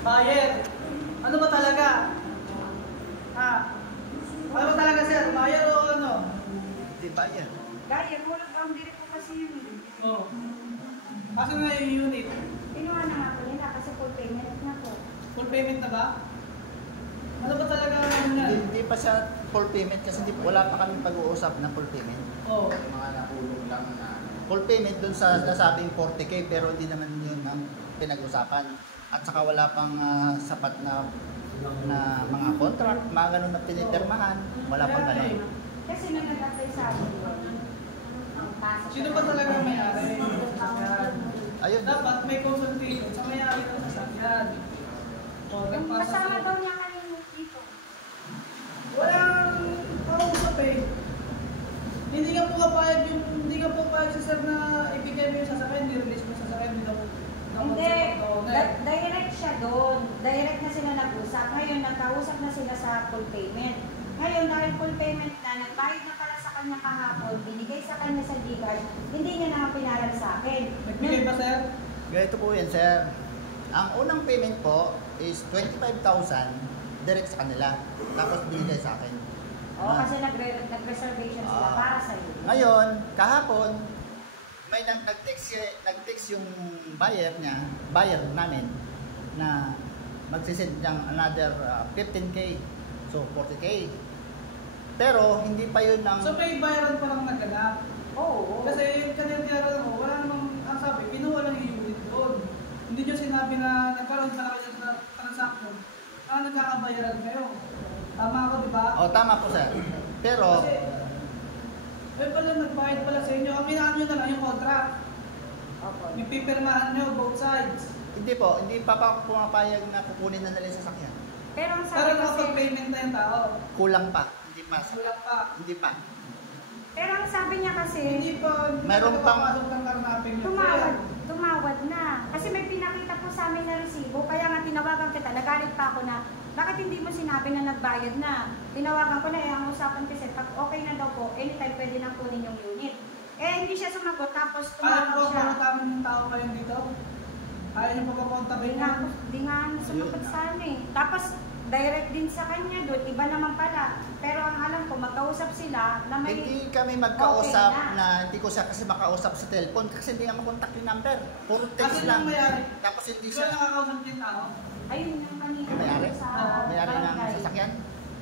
Buyer. Ano ba talaga? Ha? Ano ba talaga sir? Buyer o ano? Hindi buyer. Buyer, walang boundary po kasi yun. Oo. Kasi nga yung unit. Pinuha na nga po nila kasi full payment na po. Full payment na ba? Ano ba talaga ano yan? Hindi pa siya full payment kasi wala pa kami pag-uusap na full payment. Oo. Mga nakulong lang na Full payment dun sa nasabing 40K pero hindi naman yun ang pinag-usapan. At saka wala pang sapat na mga contract, mga ganun na pinipirmahan. Wala pang ganun. Kasi may nag-apply sa akin yun. Sino ba talaga may-ari? Ayun. Dapat may consultation sa may-ari ng sasakyan. Yung kasama daw niya kanina dito. Walang kausap eh. Hindi ka po papayag sa sir na ibigay mo yung sasakyan, i-release mo yung sasakyan, hindi na po. Hindi, direct siya doon. Direct na sila nag-usap. Ngayon, nagkausap na sila sa full payment. Ngayon, dahil full payment na, nagbayad na pala sa kanya kahapon, binigay sa kanya sa Gcash, hindi niya na pinaral sa akin. Nagbigay ba sir? Ganito po yan, sir. Ang unang payment po is 25,000 direct sa kanila. Tapos binigay sa akin. Oo, kasi nag-reservation sila para sa iyo. Ngayon, kahapon, may nag-text yung buyer namin na magsisend niyang another 15K. So, 40K. Pero, hindi pa yun ang... So may bayaran pa lang naganap. Oo. Kasi yung kanil-tiyaran mo, wala namang, ang sabi, pinuha lang yung unit doon. Hindi nyo sinabi na nagkaroon pa na kayo sa transaction. Nagkakabayaran kayo. Tama ako, di ba? O, tama po, sir. Pero... Kasi, pala nagbayad pala sa inyo. Ang minaan nyo na lang yung contract. Opo. Yung pipirmahan nyo, both sides. Hindi po, hindi pa ako pumapayag na kukunin na nila yung sasakyan. Pero ang Pero sabi kasi... nakapag-payment na yung tao. Kulang pa, hindi pa. Wala pa. Hindi pa. Pero ang sabi niya kasi... Hindi pa. Meron pang- nakapapasok ng karnaping yun. Tumawad na. Kasi may pinakita po sa amin na resibo. Kaya nga tinawagan kita. Nagalit pa ako na, bakit hindi mo sinabi na nagbayad na? Tinawagan ko na ang usapan kasi pag okay na daw po, anytime pwede na kunin yung unit. Eh, hindi siya sumagot. Tapos Alam tumawag ko, siya. kung tamang tao kayo dito. Ayaw nyo pagkakontabay na. Di nga sumagot sa amin. Tapos, direct din sa kanya doon. Iba naman pala. Pero ang alam ko, magkausap sila na may... Hindi kami magkausap Okay na hindi ko siya kasi makausap sa cellphone kasi hindi nga makontak yung number. Puro text Kasi lang. nung mayari. Tapos hindi Hindi siya siya nakakausap din tao. Ayun yung kanina. may-ari. Sa May-ari ng barangay. sasakyan.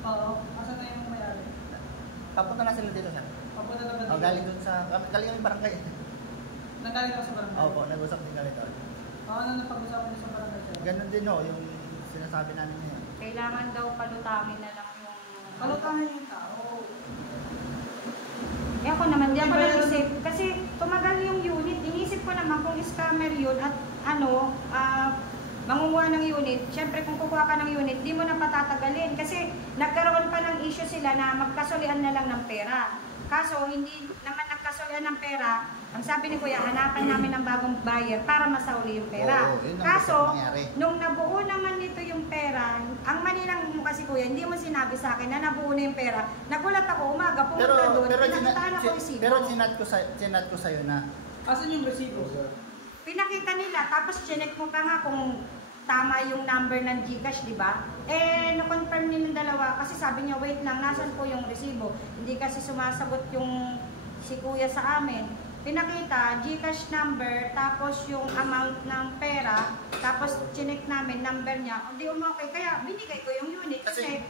Oo. Asan na yung mayari? Papunta na sila dito, sir. Papunta na ba dito? O, galing dun sa... Galing yung barangay. Nanggaling ka sa barangay? Opo, nag-usap din kami doon. Ano napag-usapan niyo sa barangay sir? Ganun din yung sinasabi namin ngayon. Kailangan daw palutangin na lang yung... Kalutahan yung tao. Eh ako naman, di ako Iba yan. nag-isip. Kasi tumagal yung unit. Inisip ko naman kung scammer yun at mangunguha ng unit. Siyempre kung kukuha ka ng unit, di mo na patatagalin. Kasi nagkaroon pa ng issue sila na magkasulian na lang ng pera. Kaso hindi naman nagkasulian ng pera. Ang sabi ni Kuya, hanapan namin ng bagong buyer para masauli yung pera. Oo, yun ang Kaso, gusto mangyari. nung nabuo naman nito yung pera, ang mali lang mo kasi Kuya, hindi mo sinabi sa akin na nabuo na yung pera. Nagulat ako, umaga, pumunta doon, pinakitahan ako resibo. Pero chinat ko sa'yo na Asan yung resibo? Pinakita nila, tapos chinek mo pa nga kung tama yung number ng Gcash, di ba? Eh, na-confirm nilang dalawa kasi sabi niya, wait lang, nasan po yung resibo? Hindi kasi sumasagot yung si Kuya sa amin. Pinakita, Gcash number, tapos yung amount ng pera, tapos chinek namin, number niya. Hindi umokay, kaya binigay ko yung unit kasi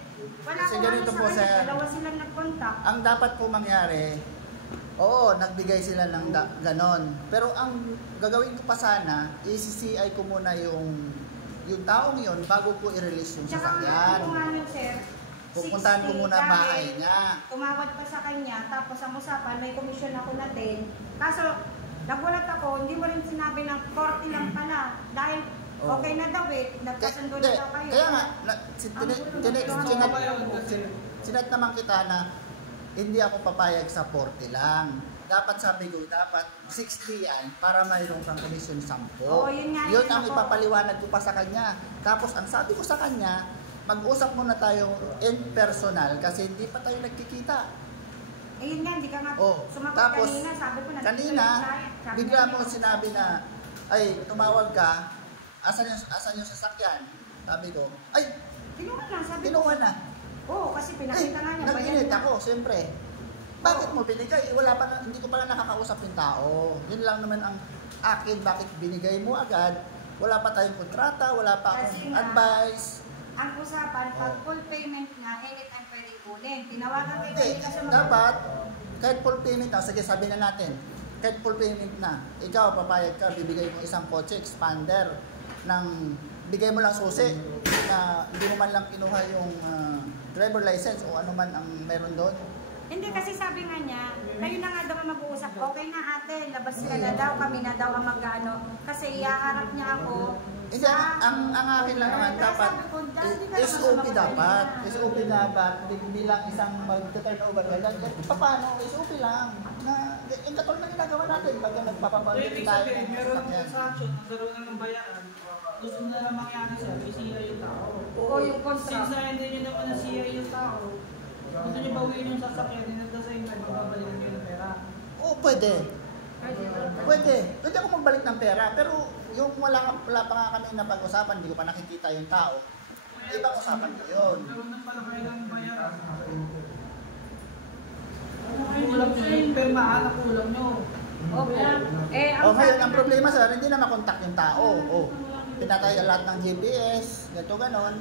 wala kasi akong ano ganito sa po, kanya, sir. dalawa silang nag-contact. ang dapat po mangyari, oo, nagbigay sila ng ganon. Pero ang gagawin ko pa sana, i-CCI ko muna yung taong yun bago ko i-release yung Tsaka sasakyan. kung ano, sir, Pupuntahan ko 60 muna dahil bahay niya. Tumawad pa sa kanya, tapos ang usapan, may komisyon ako na din. Kaso, nagulat ako, hindi mo rin sinabi na 40 lang pala. Dahil Oh. okay na daw eh, nagkasundo na daw kayo. Kaya nga, sinat naman kita na hindi ako papayag sa 40 lang. Dapat sabi ko, dapat 60 yan para mayroon kang komisyon 10. Oo, yun nga Yun yun ang ako. ipapaliwanag ko pa sa kanya. Tapos ang sabi ko sa kanya, mag-usap muna tayo in personal kasi hindi pa tayo nagkikita. Eh yun nga, hindi ka nga Oh, sumagot tapos, kanina. Sabi ko, kanina, Sabi bigla niya, mo sinabi na, ay, tumawag ka, asan yung sasakyan? Sabi ko, ay, Kinuha na, sabi ko. kinuha na. Oo, kasi pinakita nga niya. Nag-init bayan ako, siyempre. Bakit mo binigay? Wala pa, hindi ko pa nakakausap yung tao. Yun lang naman ang akin, bakit binigay mo agad? Wala pa tayong kontrata, wala pa Kasi akong nga, advice. Ang usapan, pag full payment nga, anytime pwede kunin. Tinawagan ko Hindi, yung kasi dapat, kahit full payment na, sige sabi na natin, kahit full payment na, ikaw papayag ka, bibigay mo isang kotse, expander, ng bigay mo lang susi, na hindi mo man lang kinuha yung driver license o ano man ang meron doon. Hindi kasi sabi nga niya, kayo na nga daw ang mag-uusap. Okay na ate, labas ka na daw, kami na daw ang mag-ano. Kasi iaharap niya ako. Hindi, ang akin lang naman dapat, SOP dapat. SOP dapat, hindi lang isang mag-turnover ka lang. Paano? SOP lang. Na, yung katulad na ginagawa natin, pag So, nagpapabalik ibig tayo sabihin, ng meron ng sasakyan. transaction, nagkaroon na ng bayaran, gusto na lang mangyari sir, isira yung tao. Oo, yung contract. Since na hindi nyo naman nasira yung tao, gusto nyo bawiin yung sasakyan, and at the same time, magbabalikan nyo ng pera. Oo, pwede. Pwede. Pwede ako magbalik ng pera, pero yung wala pa nga kami napag-usapan, hindi ko pa nakikita yung tao. Ibang usapan ko yun. Nagkaroon na pala kayo ng bayaran. Nakulang nyo yung permahan, nakulang nyo. Opo. Eh, O ngayon, ang problema sir, hindi na makontak yung tao. O, pinatay lahat ng GPS, gato ganon.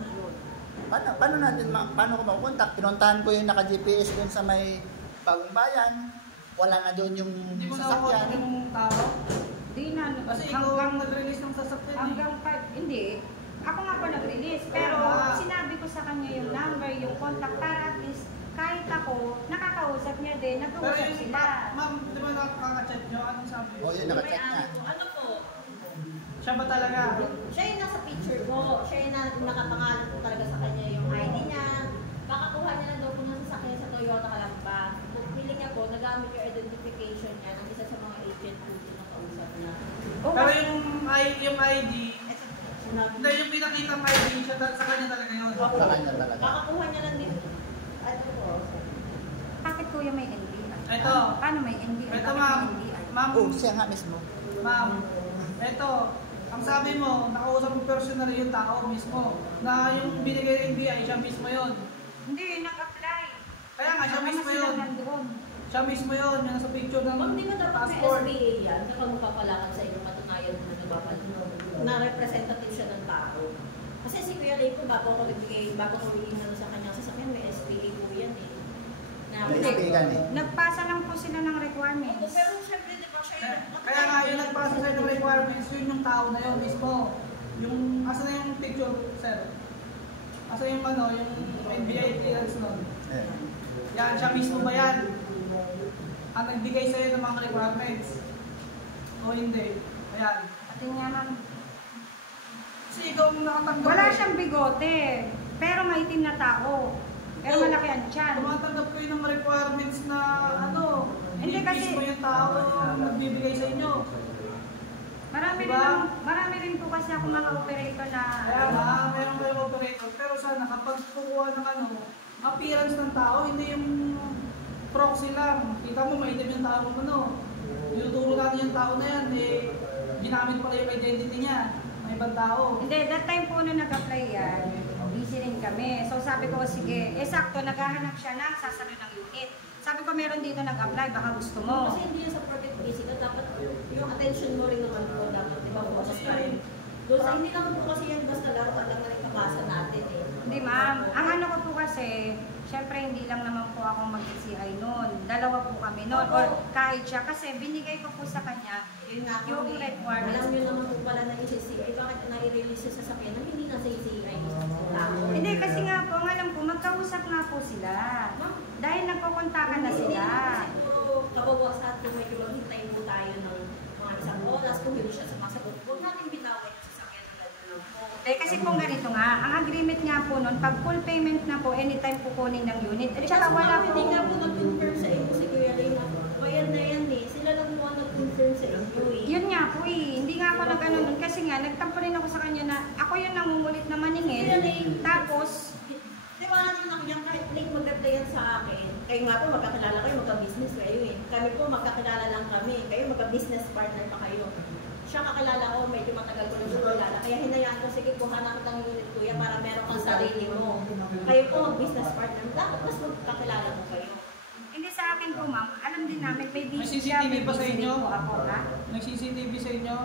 Paano natin, paano ko makontak? Pinuntahan ko yung naka-GPS dun sa may Bagong Bayan. Wala na doon yung Hindi mo nakukontak sasakyan. yung tao. Di na. Kasi ikaw ang nag-release ng sasakyan eh. Hanggang 5, hindi. Ako nga po nag-release. Pero sinabi ko sa kanya yung number, yung contact, para at least kahit ako, nakakausap niya din, Pero nag-uusap yung, sila. ma'am, di ba nakaka-chat nyo? Anong sabi? O, yun, naka-check na. Ano po? Siya ba talaga? Siya yung nasa picture ko. Siya yung nakapangalan po talaga sa kanya yung ID niya. Kakakuha niya lang daw po ng sasakyan sa Toyota Calamba. Pili niya po, nagamit yung identification niya ng isa sa mga agent po din ng kausap niya. Oo, Pero kasi- yung ID, Ito, sinabi hindi yung pinakita ng ID, siya sa kanya talaga yun. Sa kanya talaga. Kakakuha niya lang din. Ano po? Bakit kuya may NBI? Ito. Paano may NBI? Ito Bakit ma'am, may NBI? ma'am, Oh, siya nga mismo. ma'am, ito, ang sabi mo, nakausap mo personal yung tao mismo, na yung binigay ng NBI, siya mismo yun. Hindi, nag-apply. Kaya nga, siya Baka mismo na yun. sila nandoon. Siya mismo yun, yung nasa picture ng Ma'am, di ba dapat may passport. SBA yan kapag magpapalakad sa inyo patunayan na na representative siya ng tao? Kasi si Kuya Ray po, bago ko iinano sa kanyang sasakyan, may SBA po yan eh. Na, May SBA eh. Nagpasa lang po sila ng Oo, requirements. pero syempre, di ba siya yung... Kaya nga, yung nagpasa sa'yo ng requirements, yun yung tao na yun mismo. Yung, asa na yung picture, sir? Asa yung ano, yung NBI clearance nun? Eh. Yan, siya mismo ba yan? Ang nagbigay sa'yo ng mga requirements? O hindi? Ayan. Pati nga ma'am. Kasi ikaw ang nakatanggap. Wala eh. siyang bigote. Pero maitim na tao. Pero Oo. malaki ang tiyan. Tumatanggap kayo ng requirements na ano, Hindi kasi- mismo yung tao ang nagbibigay sa inyo. Diba? Marami rin po kasi ako mga operator na Kaya nga, meron kayong operator. Pero sana kapag kukuha ng ano, appearance ng tao, hindi yung proxy lang. Kita mo, maitim yung tao kung ano. Tinuturo natin yung tao na yan, eh, ginamit pala yung identity niya. May ibang tao. Hindi, that time po nung nag-apply yan, busy rin kami. So sabi ko, sige, sakto, naghahanap siya ng sasalo ng unit. Sabi ko, meron dito nag-apply, baka gusto mo. Kasi hindi yan sa perfect busy ka, dapat yung attention mo rin naman po, dapat di ba po sa time. Doon sa hindi naman po kasi yan basta laruan lang na nagpapasa natin eh. Hindi ma'am, ang ano ko po kasi, syempre hindi lang naman po ako mag-CI noon. Dalawa po kami noon, or kahit siya, kasi binigay ko po sa kanya Yun nga po, yung requirements. alam nyo naman po pala na yung CCI, bakit na-i-release sa sasakyan na hindi na sa CCI tao? Hindi, kasi nga po, ang alam ko, magkausap nga po sila. Dahil nagkukontakan na sila. Kasi puro kabawasan kung medyo maghintay po tayo ng mga isang oras, kung hindi siya sumasagot, huwag natin bitawin sa sasakyan na gano'n lang po. Kasi po ganito nga, ang agreement nga po nun, pag full payment na po, anytime po kunin ng unit. At saka wala po. Hindi nga po nag-confirm sa inyo si Kuya Ray na, ayan na yan eh, sila lang po ang nag-confirm sa inyo eh. Yun nga po eh, hindi nga ako nag-ano nun. Kasi nga, nagtampo rin ako sa kanya na ako yung nangungulit na maningil. Tapos, Di ba naman yan, kahit late mag-reply yan sa akin, kayo nga po magkakilala kayo, magka-business kayo eh. Kami po magkakilala lang kami, kayo magka-business partner pa kayo. Siya kakilala ko, medyo matagal ko na siya kilala. Kaya hinayaan ko, sige, kuha na kitang unit kuya, para meron kang sarili mo. Kayo po, business partner, dapat mas magkakilala mo kayo. Hindi sa akin po, ma'am. Alam din namin, may May busy siya, CCTV may pa sa busy inyo? din po ako, ha? Nag-CCTV sa inyo?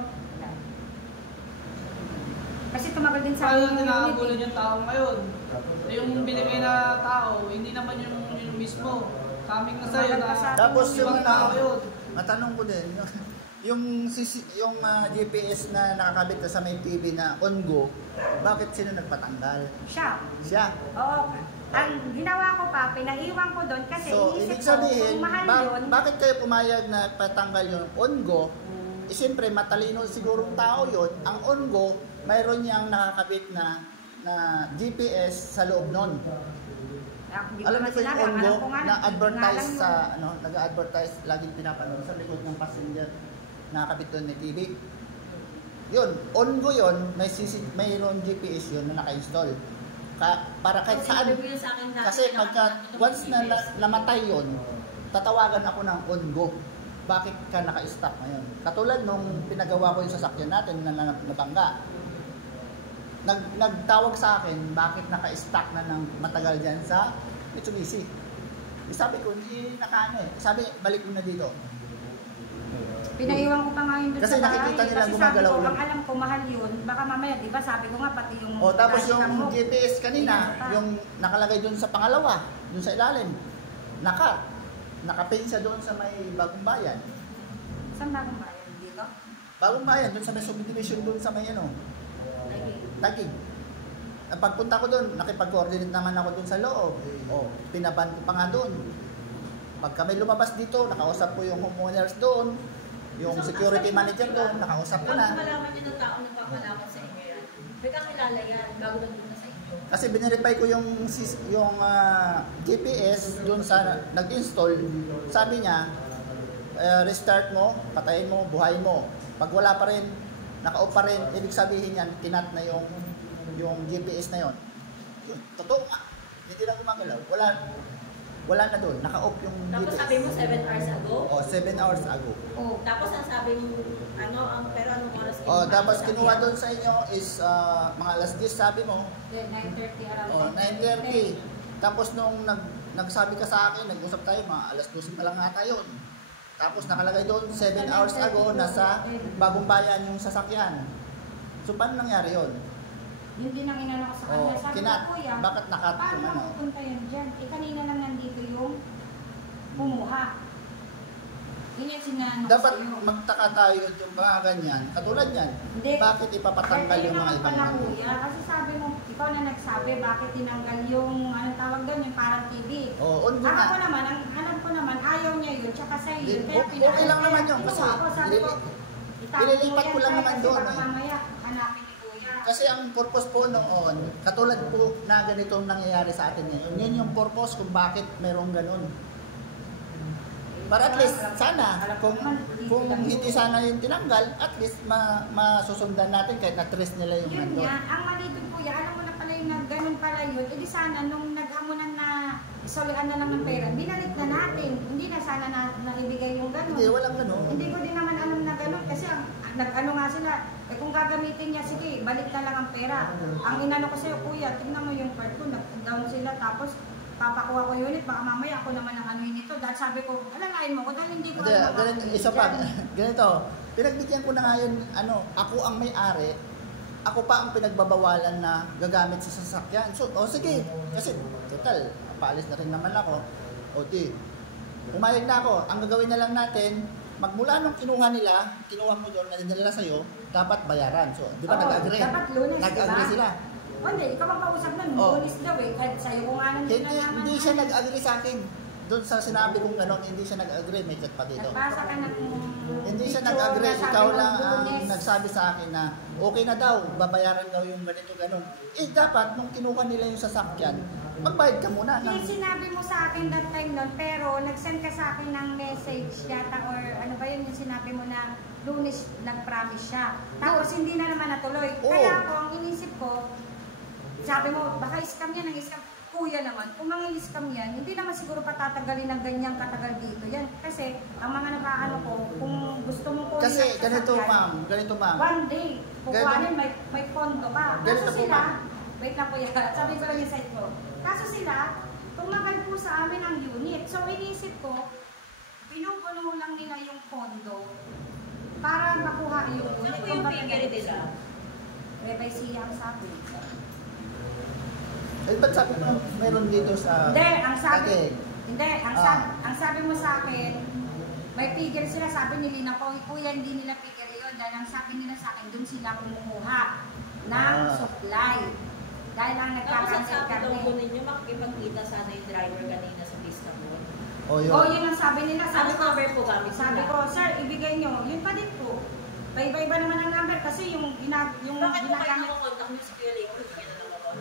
Kasi tumagal din sa Paano akin yung tinakagulan unit. yung tao ngayon? Yung binigay na tao, hindi naman yung mismo. Coming na sa'yo na Tapos yung ibang tao yun. matanong ko din, yung GPS na nakakabit na sa may TV na on-go, bakit sino nagpatanggal? Siya. Siya. Oo. Ang ginawa ko pa, pinaiwan ko doon kasi So, inisip ibig ko, sabihin, kung mahal yun, bakit kayo pumayag na patanggal yung on-go? Siyempre, matalino siguro ang tao yun. Ang on-go, mayroon niyang nakakabit na GPS sa loob nun. hindi ko Alam naman mo yung sinabi, on-go alam ko nga, na advertise ngalan sa, yun. nag-advertise, laging pinapanood sa likod ng passenger, nakakabit doon na TV. Yun, on-go yun, mayroon GPS yun na naka-install. Para kahit saan. Kasi once na namatay yun, tatawagan ako ng on-go. Bakit ka naka-stop ngayon? Katulad nung pinagawa ko yung sasakyan natin na nabangga. Nagtawag sa akin, bakit naka-stock na ng matagal dyan sa Mitsubishi. Sabi ko, hindi nakaano eh. Sabi, balik mo na dito. Pinaiwan ko pa nga yun doon Kasi sa bahay. nakikita nila Kasi gumagalaw sabi ko, lang. ang alam ko, mahal yun. Baka mamaya, di ba, sabi ko nga, pati yung... O tapos dashcam yung mo. GPS kanina, Hindi na. yung nakalagay dun sa pangalawa, dun sa ilalim, nakapin siya doon sa may Bagong Bayan. Saan bagong bayan? Dito? Bagong Bayan, doon sa may subdivision doon sa may Tagig. Pagpunta ko doon, nakipag-coordinate naman ako doon sa loob. O, pinaban ko pa nga doon. Pag kami lumabas dito, nakausap ko yung homeowners doon, yung security manager doon, nakausap ko na. Bago malaman niyo ng tao nagpapalakad sa inyo yan, may kakilala yan, bago nandun na sa inyo. Kasi binirify ko yung GPS doon sa nag-install. Sabi niya, restart mo, patayin mo, buhayin mo. Pag wala pa rin, naka-off pa rin, ibig sabihin yan, kinat na yung GPS na yon. Totoo nga. Hindi na gumagalaw. Wala na doon. Naka-off yung Tapos GPS. sabi mo 7 hours ago? O, 7 hours ago. Oo. Tapos ang sabi mo, pero anong oras O, tapos kinuha doon sa inyo is mga alas 10, sabi mo. 9:30 around. O, 9:30. Tapos nung nagsabi ka sa akin, nag-usap tayo, mga alas 12 pa lang ata yun. Tapos nakalagay doon, 7 hours ago, nasa Bagong Bayan yung sasakyan. So, paano nangyari yun? Yun din ang inano ko sa kanya. Oh, Sabi kinat. ko, kuya, Bakit nakat paano yung ano? mapupunta yan dyan? Kanina lang nandito yung bumuha. Yun yung sinano ko Dapat sa'yo. magtaka tayo yung mga ganyan. Katulad yan, Hindi. bakit ipapatanggal Kasi yung mga naman ibang pala, ano? kuya, kasi sabi mo, ikaw na nagsabi, bakit tinanggal yung, anong tawag doon, yung parang TV. O, on Ako na. naman, ang alam ko naman, ayaw niya yun, tsaka sa'yo yun. Okay lang naman yun, kasi sabi ko, ililipat ko lang naman doon, Kasi eh. baka mamaya, hanapin ni kuya. Kasi ang purpose po noon, katulad po na ganitong nangyayari sa atin ngayon, yun yung purpose kung bakit mayroong ganun. Para at least, sana, kung hindi sana yung tinanggal, at least masusundan natin kahit na-trace nila yung Yun nandun. nga, ang mali doon kuya, alam mo na pala yung ganun pala yun, edi sana nung naghamunan na isolian na lang ng pera, binalik na natin, hindi na sana naibigay yung ganun. Hindi, walang ganun. Hindi ko din naman alam na ganun kasi nag-ano nga sila, kung gagamitin niya, sige, balik na lang ang pera. Ang inano ko sa'yo, kuya, tingnan mo yung card ko, nag-down sila, tapos papakuha ko unit, baka mamaya ako naman ang anuhin nito. Dahil sabi ko, alalain mo ko, dahil hindi ko Ganito, isa pa, ganito, pinagbigyan ko na nga yun, ako ang may-ari, ako pa ang pinagbabawalan na gagamit sa sasakyan. So, sige, kasi total, paalis na rin naman ako. O di, pumayag na ako. Ang gagawin na lang natin, magmula nung kinuha mo doon, nadala sa'yo, dapat bayaran. So, di ba nag-agree? Dapat Lunes, Nag-agree diba? sila. O hindi, ikaw ang kausap nun, Oh. Lunes daw eh, kahit sa'yo kung ano nila naman. Hindi siya nag-agree sa akin. Doon sa sinabi kong gano'n, hindi siya nag-agree. May chat pa dito. Nagpasa ka ng Hindi siya picture nag-agree. na sabi Ikaw ng lang ang Lunes. nagsabi sa akin na okay na daw, babayaran daw yung ganito ganon. Dapat nung kinuha nila yung sasakyan, magbayad ka muna. Hindi, sinabi mo sa akin that time nun, pero nag-send ka sa akin ng message yata or ano ba yun yung sinabi mo na Lunes nag-promise siya. Tapos hindi na naman natuloy. Oo. Kaya ako, ang inisip ko, sabi mo, baka scam yan, ang scam. Kuya naman, kung mga scam yan, hindi naman siguro patatagalin ng ganyang katagal dito yan. Kasi ang mga nakaano ko, kung gusto mo ko Kasi ganito ma'am, one day, kukuhanin, may pondo ka. Ganito Kaso po, sila, ma'am. Wait lang kuya, sabi ko lang yung side ko. Kaso sila, tumagal po sa amin ang unit. So inisip ko, pinupuno lang nila yung pondo para makuha yung unit. Ano po yung figure nila? Rebaisiya ang sabi. Eh, ba't sabi mo meron dito sa... Hindi, ang sabi, Kage? hindi, ang sabi mo sa akin, may figure sila, sabi ni Lina ko, kuya, hindi nila figure yun. Dahil ang sabi nila sa akin, dun sila kumukuha ng supply. Dahil ang Tapos ang nagkakansel sabi daw po kami. ninyo, makikipagkita sana yung driver kanina sa pista mo. O yun. Oh, yun ang sabi nila. Ano Sabi ko, number po gamit sabi nila? ko, sir, ibigay nyo. Yun pa din po. Iba-iba naman ang number kasi yung Bakit po kayo ginagamit. nakakontak nyo si Kuya Leo? Hindi kayo nalaman.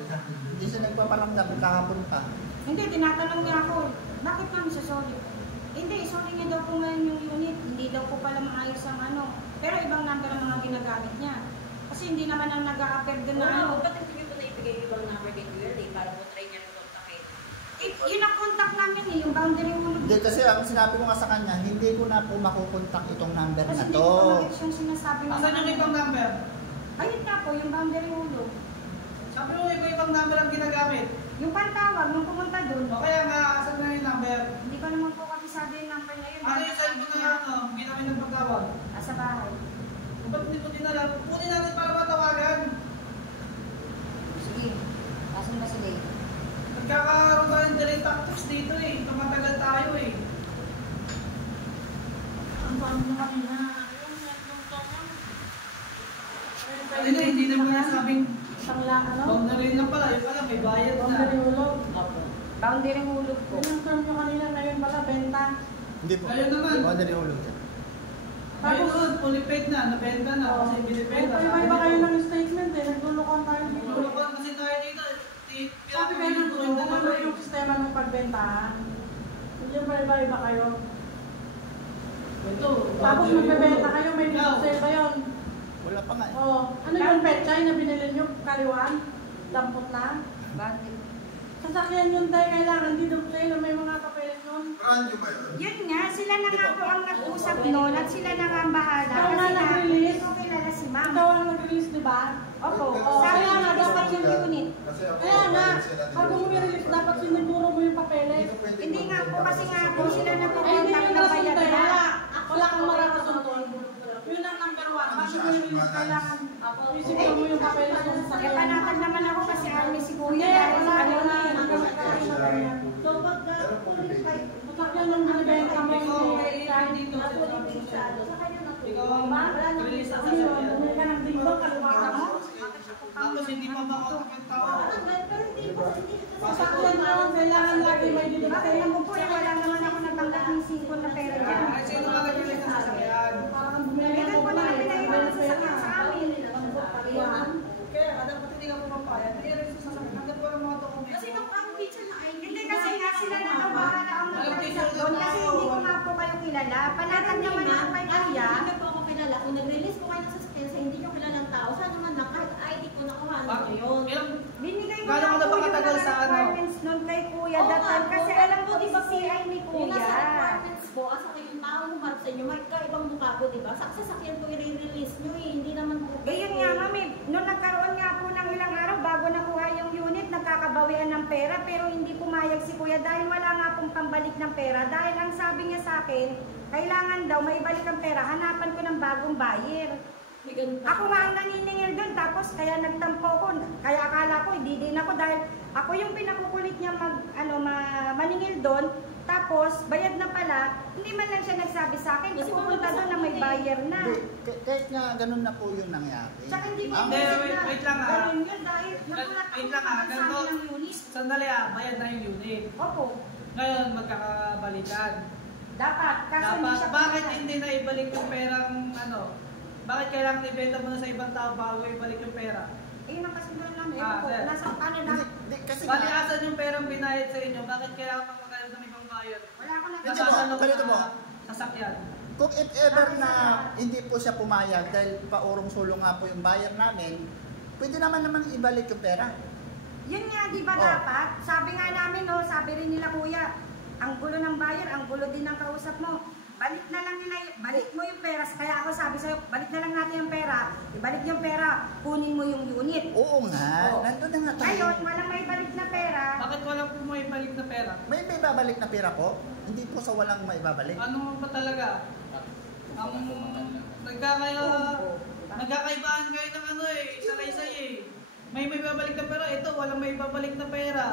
Hindi siya nagpaparamdam kahapon pa. Hindi, tinatanong niya ako, bakit kami sa sorry? Hindi, sorry niya daw po ngayon yung unit. Hindi daw po pala maayos ang ano. Pero ibang number ang mga ginagamit niya. Kasi hindi naman ang nag-a-appear din na ano. Ba't hindi nyo po naibigay yung ibang number kay Kuya Leo para po try niya kontakin? Yun ang contact namin eh, yung boundary hulog. Hindi, kasi ang sinabi ko nga sa kanya, hindi ko na po makukontak itong number Kasi na hindi to. ko mag-gets yung sinasabi ng Asan yung ibang number? Ayun nga po, yung boundary hulog. Sabi mo, ibang number ang ginagamit. Yung pantawag, nung pumunta doon, O kaya nga, asan na yung number? hindi ko naman po kabisado yung number na yun. Ano yung cellphone na ano, hindi namin nagpagtawag? Sa bahay. Ba't hindi mo dinala? Kunin natin para matawagan. Sige, asan ba sila? Nagkakaroon tayo ng delay tactics dito eh. Tumatagal tayo eh. Ang paano na kanina? Hindi naman nasabing Sangla, ano? boundary na pala. Yung pala, may bayad na. Boundary hulog. Boundary hulog po. Yun ang term nyo kanina, ngayon pala, benta. Hindi po. Ayun naman. Boundary hulog. Ngayon doon, fully paid na. Nabenta na. Kasi binibenta. Iba-iba kayo ng statement eh, naglulukan tayo dito. Tulungan kasi tayo dito. Sabi kayo ng kung ano yung sistema ng pagbentahan. Hindi ba iba-iba kayo? Ito. Tapos magbebenta kayo, may sale ba yun? Wala pa nga eh. Oo. Ano yung petchay na binili nyo? Kaliwan? Dampot na? Boundary. Sasakyan yun tayo kailangan dito sale, may mga papeles yun. Radyo ba yun? Yun nga, sila na nga po ang nag-usap noon at sila na nga ang bahala. Ikaw nga Kasi nga, nag-release. hindi ko kilala si ma'am. Ikaw ang nag-release, di ba? Opo, Oo. sabi Kaya nga nga, dapat yung unit. Kasi ako, Kaya nga, sila pag umirelease, dapat siniguro mo yung papeles. Hindi nga po kasi nga po sila na po Ay, hindi contact yung na rason bayad tayo. na. Wala kang mararasuntol. Yun ang number one. Ano Bago siya, mo release, asumpanan? kailangan isipin mo yung papeles mo sa Eh, sasakyan. panatag naman ako kasi army si Hindi, Kuya. Dahil wala, ano wala. na, So, pag sasakyan ng binibenta mo Ikaw, hindi, kay kahit dito. Ikaw ang release sa ano yun, sasakyan. bumili ka ng dingdong, kaliwa mo. Tapos hindi pa makontak yung tao. Sasakyan mo, kailangan lagi may bakit dilitin. ako po, eh, wala naman ako natanggap ng 5 na pera dyan. Ay, sino nga nag-release sa sasakyan? Parang bumili Kailan ka po ng namin bahay, pinaiwan ng sa sasakyan sa amin? Kaya dapat hindi ka pumapayag. I-release sa sasakyan. Hanggang wala mga dokumento. Kasi nung ang picture na ID. Hindi kasi nga sila na daw bahala ang mag-release doon kasi hindi ko nga po kayo kilala. Panatag naman ako kay Kuya. Hindi po ako kilala. Kung nag-release po kayo ng suspense sa hindi nyo kilalang tao, sana naman lang kahit ID po nakuha nyo Bakit? yun. Ilang Binigay ko Gano'n na ka na po ba yung katagal mga sa ano? requirements nun kay Kuya Oo that nga time po, kasi pero alam ko po, di ba po, CI ni Yung Kuya. nasa requirements po, asa kayo yung tao humarap sa inyo, may kaibang mukha po, di ba? Sa sasakyan po i-release nyo eh, hindi naman po. Gayon nga mami, nung nagkaroon nga po ng ilang araw bago nakuha yung unit, nagkakabawian ng pera pero hindi pumayag si Kuya dahil wala nga pong pambalik ng pera. Dahil ang sabi niya sa akin, kailangan daw maibalik ang pera, hanapan ko ng bagong buyer. May ganun pa. Ako nga ang naniningil doon tapos kaya nagtampo ko. Kaya akala ko hindi din ako dahil ako yung pinakukulit niya maningil doon. Tapos bayad na pala, hindi man lang siya nagsabi sa akin kasi pupunta doon na may buyer na. Hindi, kahit nga ganun na po yung nangyari. Tsaka hindi ko Hindi, isip na wait lang, ah. ganun yun dahil nagulat ako Wait lang, sa ganito. amin ng unit. Sandali bayad na yung unit. Opo, Ngayon, magkakabalikan. dapat. Kaso hindi Dapat, siya bakit pumayag. hindi na ibalik yung perang ano? Bakit kailangan ibenta mo na sa ibang tao bago ibalik yung pera? Eh, yun ang kasunduan namin. Ah, Opo, sir. nasa paano na. Hindi, kasi Bali, nga, asan yung perang binayad sa inyo? Bakit kailangan pang magkayod ng ibang bayad? Wala ako Hindi nagsasabi. po, Nasa loob ganito po. na sasakyan. kung if ever na hindi po siya pumayag dahil paurong sulong nga po yung buyer namin, pwede naman ibalik yung pera. Yun nga, di ba Oh. dapat? Sabi nga namin, no, sabi rin nila kuya, ang gulo ng buyer, ang gulo din ng kausap mo. balik na lang nila, balik mo yung pera. Kaya ako sabi sa'yo, balik na lang natin yung pera. Ibalik yung pera, kunin mo yung unit. Oo nga, Oo. nandun na nga tayo. Ngayon, walang may balik na pera. Bakit walang po may balik na pera? May babalik na pera po? Hindi po sa walang maibabalik. Ano ba talaga? Ang nagkakaibahan kayo ng ano eh, isa-isa eh. May babalik na pera, ito walang may babalik na pera.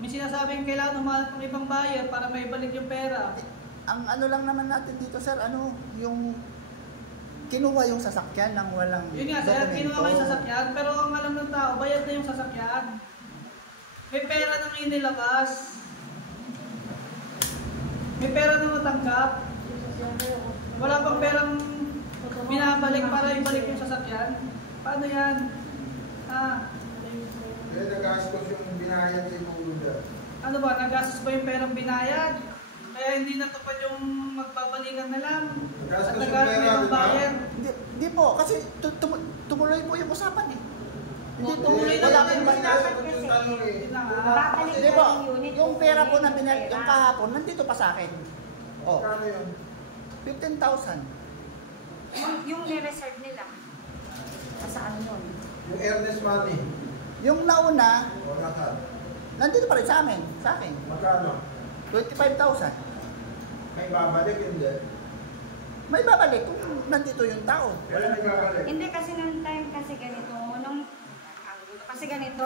May sinasabing kailangan umalat ng ibang buyer para may balik yung pera. Ang ano lang naman natin dito sir, ano, yung kinuha yung sasakyan ng walang Yun nga sir, kinuha kayo yung sasakyan, pero ang alam ng tao, bayad na yung sasakyan. May pera nang inilakas. May pera na matanggap. Wala pang perang binabalik para ibalik yung sasakyan. Paano yan? Kaya nagastos yung binayad sa ibang lugar. Ano ba, nagastos ba yung perang binayad? Kaya hindi natupad yung magbabalikan na lang. At Nagastos yung nagalit pera, na yung di ba? bayad. Hindi po, kasi tumuloy po yung usapan eh. Hindi Oo, tumuloy na wala lang. kang Dapat bayad. kasi. Yung tanong eh. Yun na nga. Babalik Hindi na po, yung unit. yung pera po na kukunin binal, pera. yung kahapon, nandito pa sa akin. Oh, Kano yun? 15,000. Yung ni-reserve nila. Saan yun? Yung earnest money. Yung nauna, O nasan? nandito pa rin sa amin, sa akin. Magkano? 25,000. May babalik hindi. May babalik kung nandito yung tao. Wala may babalik. Hindi kasi nung time kasi ganito,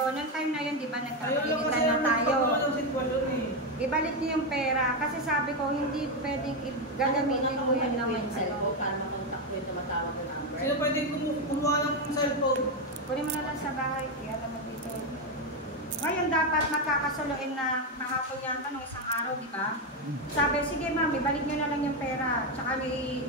nung time na yun, di ba, Ayun lang kasi nagkakilitan na ang tayo. ng sitwasyon eh. Ibalik niyo yung pera. Kasi sabi ko, hindi pwedeng gagamitin mo yun naman. yung cellphone para makontak ko yung tumatawag na number. Sino pwedeng kumuha ng cellphone? Kunin mo na lang sa bahay. Kaya naman dito. Ngayon, dapat magkakasuluin na kahapon yata nung isang araw, di ba? Sabi, sige ma'am, ibalik niyo na lang yung pera. Tsaka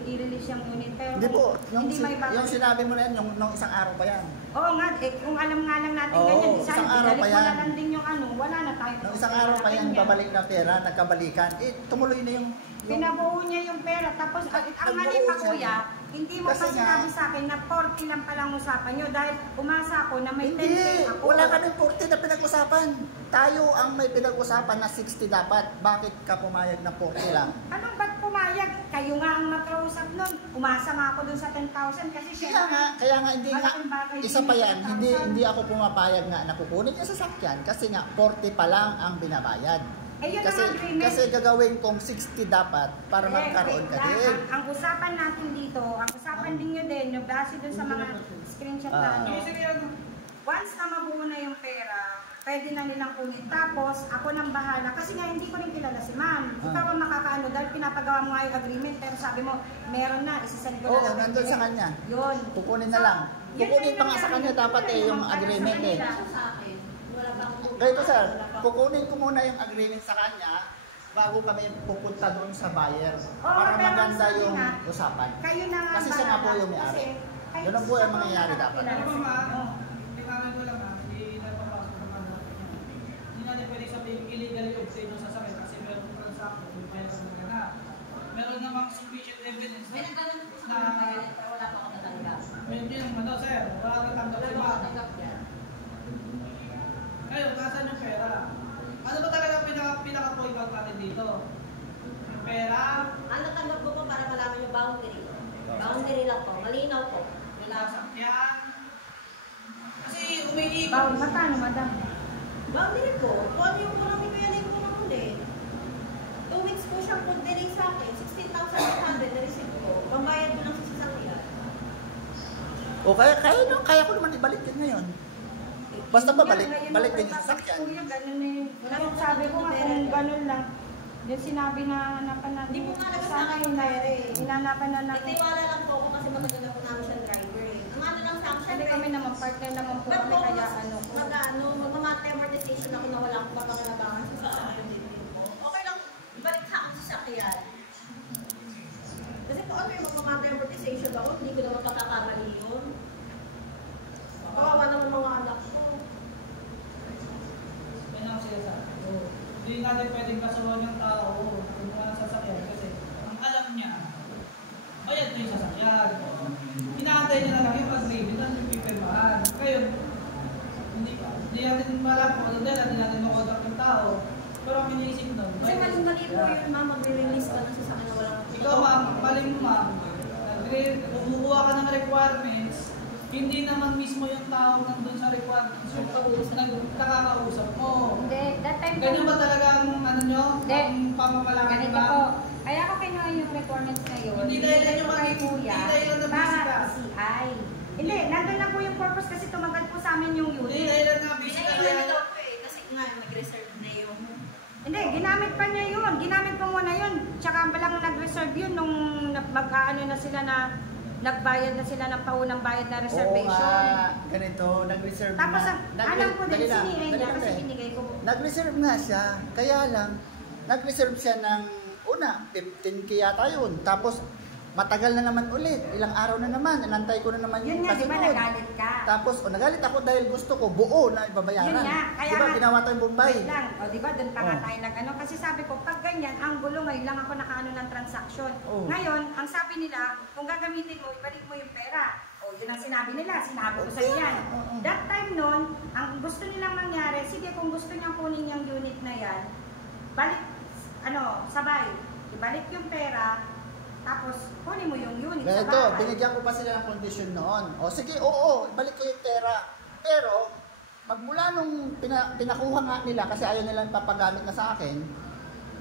i-release yung unit. Pero Hindi po, hindi may babalik. yung sinabi mo na yan, yung nung isang araw pa yan. Oo nga, kung alam nga lang natin Oo, ganyan, isang sana araw ibalik pa mo yan. na lang din yung ano, wala na tayo. Nung isang araw pa yan, babalik na pera, nagkabalikan. Tumuloy na yung... Pinabuo niya yung pera. Tapos, ang mali pa Nagbuo siya. kuya, hindi mo Kasi pa nga- sinabi sa akin na 40 lang palang usapan nyo dahil umasa ako na may 10 Hindi, days ako. wala kami 40 na pinag-usapan. Tayo ang may pinag-usapan na 60 dapat. Bakit ka pumayag na 40 lang? Anong ba't pumayag? Kayo nga ang magkausap nun. Umasa nga ako dun sa 10,000 kasi Kaya nga hindi nga, malaking bagay isa din pa yung yan, 10,000. hindi ako pumapayag nga na kukunin yung sasakyan kasi nga 40 pa lang ang binabayad. Eh, yun Kasi, ang agreement. kasi gagawin kong 60 dapat para magkaroon wait ka lang. din. Ang usapan natin dito, ang usapan din nyo din, yung base dun sa mga screenshot na ano. Sige, yan. Once na mabuo na yung pera, pwede na nilang kunin. Tapos, ako nang bahala. Kasi nga, hindi ko rin kilala si ma'am. Ikaw ang makakaano dahil pinapagawa mo nga yung agreement. Pero sabi mo, meron na, isasend ko na Oo, lang. nandun sa kanya. Yun. Kukunin na lang. Yun Kukunin yung pa nga sa kanya nangyari. dapat eh, yung Ano agreement sa eh. kanila? Sa akin, wala pa akong Ganito sir, kukunin ko muna yung agreement sa kanya bago kami pupunta doon sa buyer para pero maganda sabi yung nga, usapan. Kayo na nga Kasi siya nga po yung may-ari. Yun ang po ang mangyayari dapat. Ano ba nga, tingnan ko lang hindi napapasok ng ano. Hindi natin pwede sabihin illegal yung obtain ng sasakyan kasi meron transaction, may bayad ka na na. Meron namang sufficient evidence May nagkaroon po sa na mga bayan, pero wala pa ako natanggap. meron din yung ano sir, wala ka tanggap Wala si pa ako ma'am. natanggap yan. Ngayon, nasaan yung pera? Ano ba talaga pinaka-point out natin dito? Yung pera, Ang natanggap ko po para malaman yung boundary. Boundary lang po, malinaw po. yung sasakyan. Kasi umiikot. Bawal, magkano madam? Boundary po, kung ano yung kulang ni Kuya Ling ko naman eh. 2 weeks po siyang food delay sa akin, 16,800 na receipt ko. Pambayad ko lang sa sasakyan. O kaya ko naman ibalik yun ngayon. Basta ba balik din yung sasakyan. Kuya, ganun na yun. Pero sabi ko nga kung ganun lang, yung sinabi na hanapan natin. Hindi po nga naman sa sana akin yung pera eh. hinanapan na natin. Nagtiwala lang po ako kasi matagal na po namin siyang driver eh. Ang ano lang sa akin, Hindi kami naman, partner naman po Ba't kami, po ako kaya ano po. magmamate amortization ako na wala akong papangalabangan sa sasakyan din po. Okay lang, ibalik sa akin sa sasakyan. Kasi po ano yung magmamate amortization ako, hindi ko naman pagkakamali yun. Kawawa naman mga anak ko. Yan ang sinasabi ko. Hindi natin pwedeng kasuhan yung tao kung mga sasakyan kasi ang alam niya, bayad na yung sasakyan. Inaantay niya na lang yung agreement na yung pipirmahan. Ngayon, hindi natin malaman kung ano din, hindi natin makontak yung tao. Pero ang iniisip nun, Kasi mali-mali po yun, ma'am, magre-release ka na sasakyan na walang Ikaw ma'am, mali mo ma'am. Kumukuha ka ng requirements, hindi naman mismo yung tao nandun sa requirements yung nakakausap mo. Hindi, that time Ganyan ba talaga ang ano nyo? Hindi. Ang pamamalaki Ganito ba? po. Kaya ako kinuha yung requirements na yun. Hindi dahilan yung kay mga kuya. hindi dahilan na busy ka. Para CI. Hindi, nandun lang po yung purpose kasi tumagal po sa amin yung Hindi unit. dahilan na busy ka Pinaiwan na kaya. daw po eh, kasi nga nag-reserve na yung... Hindi, ginamit pa niya yun. Ginamit pa muna yun. Tsaka lang nag-reserve yun nung mag-ano na sila na nagbayad na sila ng paunang bayad na reservation. Oo nga, ganito, nag-reserve Tapos, na. alam ko din, Dali lang, sinigay dali niya lang, kasi eh. binigay ko. Nag-reserve nga siya, kaya lang, nag-reserve siya ng una, 15K yata yun. Tapos, matagal na naman ulit, ilang araw na naman, inantay ko na naman Yun yung nga, di ba kasunod. nagalit ka? Tapos, nagalit ako dahil gusto ko buo na ibabayaran. Yun nga, kaya Di ba, nga- ginawa tayong Bombay. Wait lang. O, di ba, doon pa nga Oh. tayo nag-ano. Kasi sabi ko, pag ganyan, ang gulo ngayon lang ako nakaano ng transaction. Oh. Ngayon, ang sabi nila, kung gagamitin mo, ibalik mo yung pera. O, yun ang sinabi nila. Sinabi ko sa yan. Oo. That time nun, ang gusto nilang mangyari, sige, kung gusto niyang kunin yung unit na yan, balik, sabay. Ibalik yung pera, tapos kunin mo yung unit sa Ganito, bahay. binigyan ko pa sila ng condition noon. O sige, oo, ibalik ko yung pera. Pero, magmula nung pinakuha nga nila, kasi ayaw nilang papagamit na sa akin,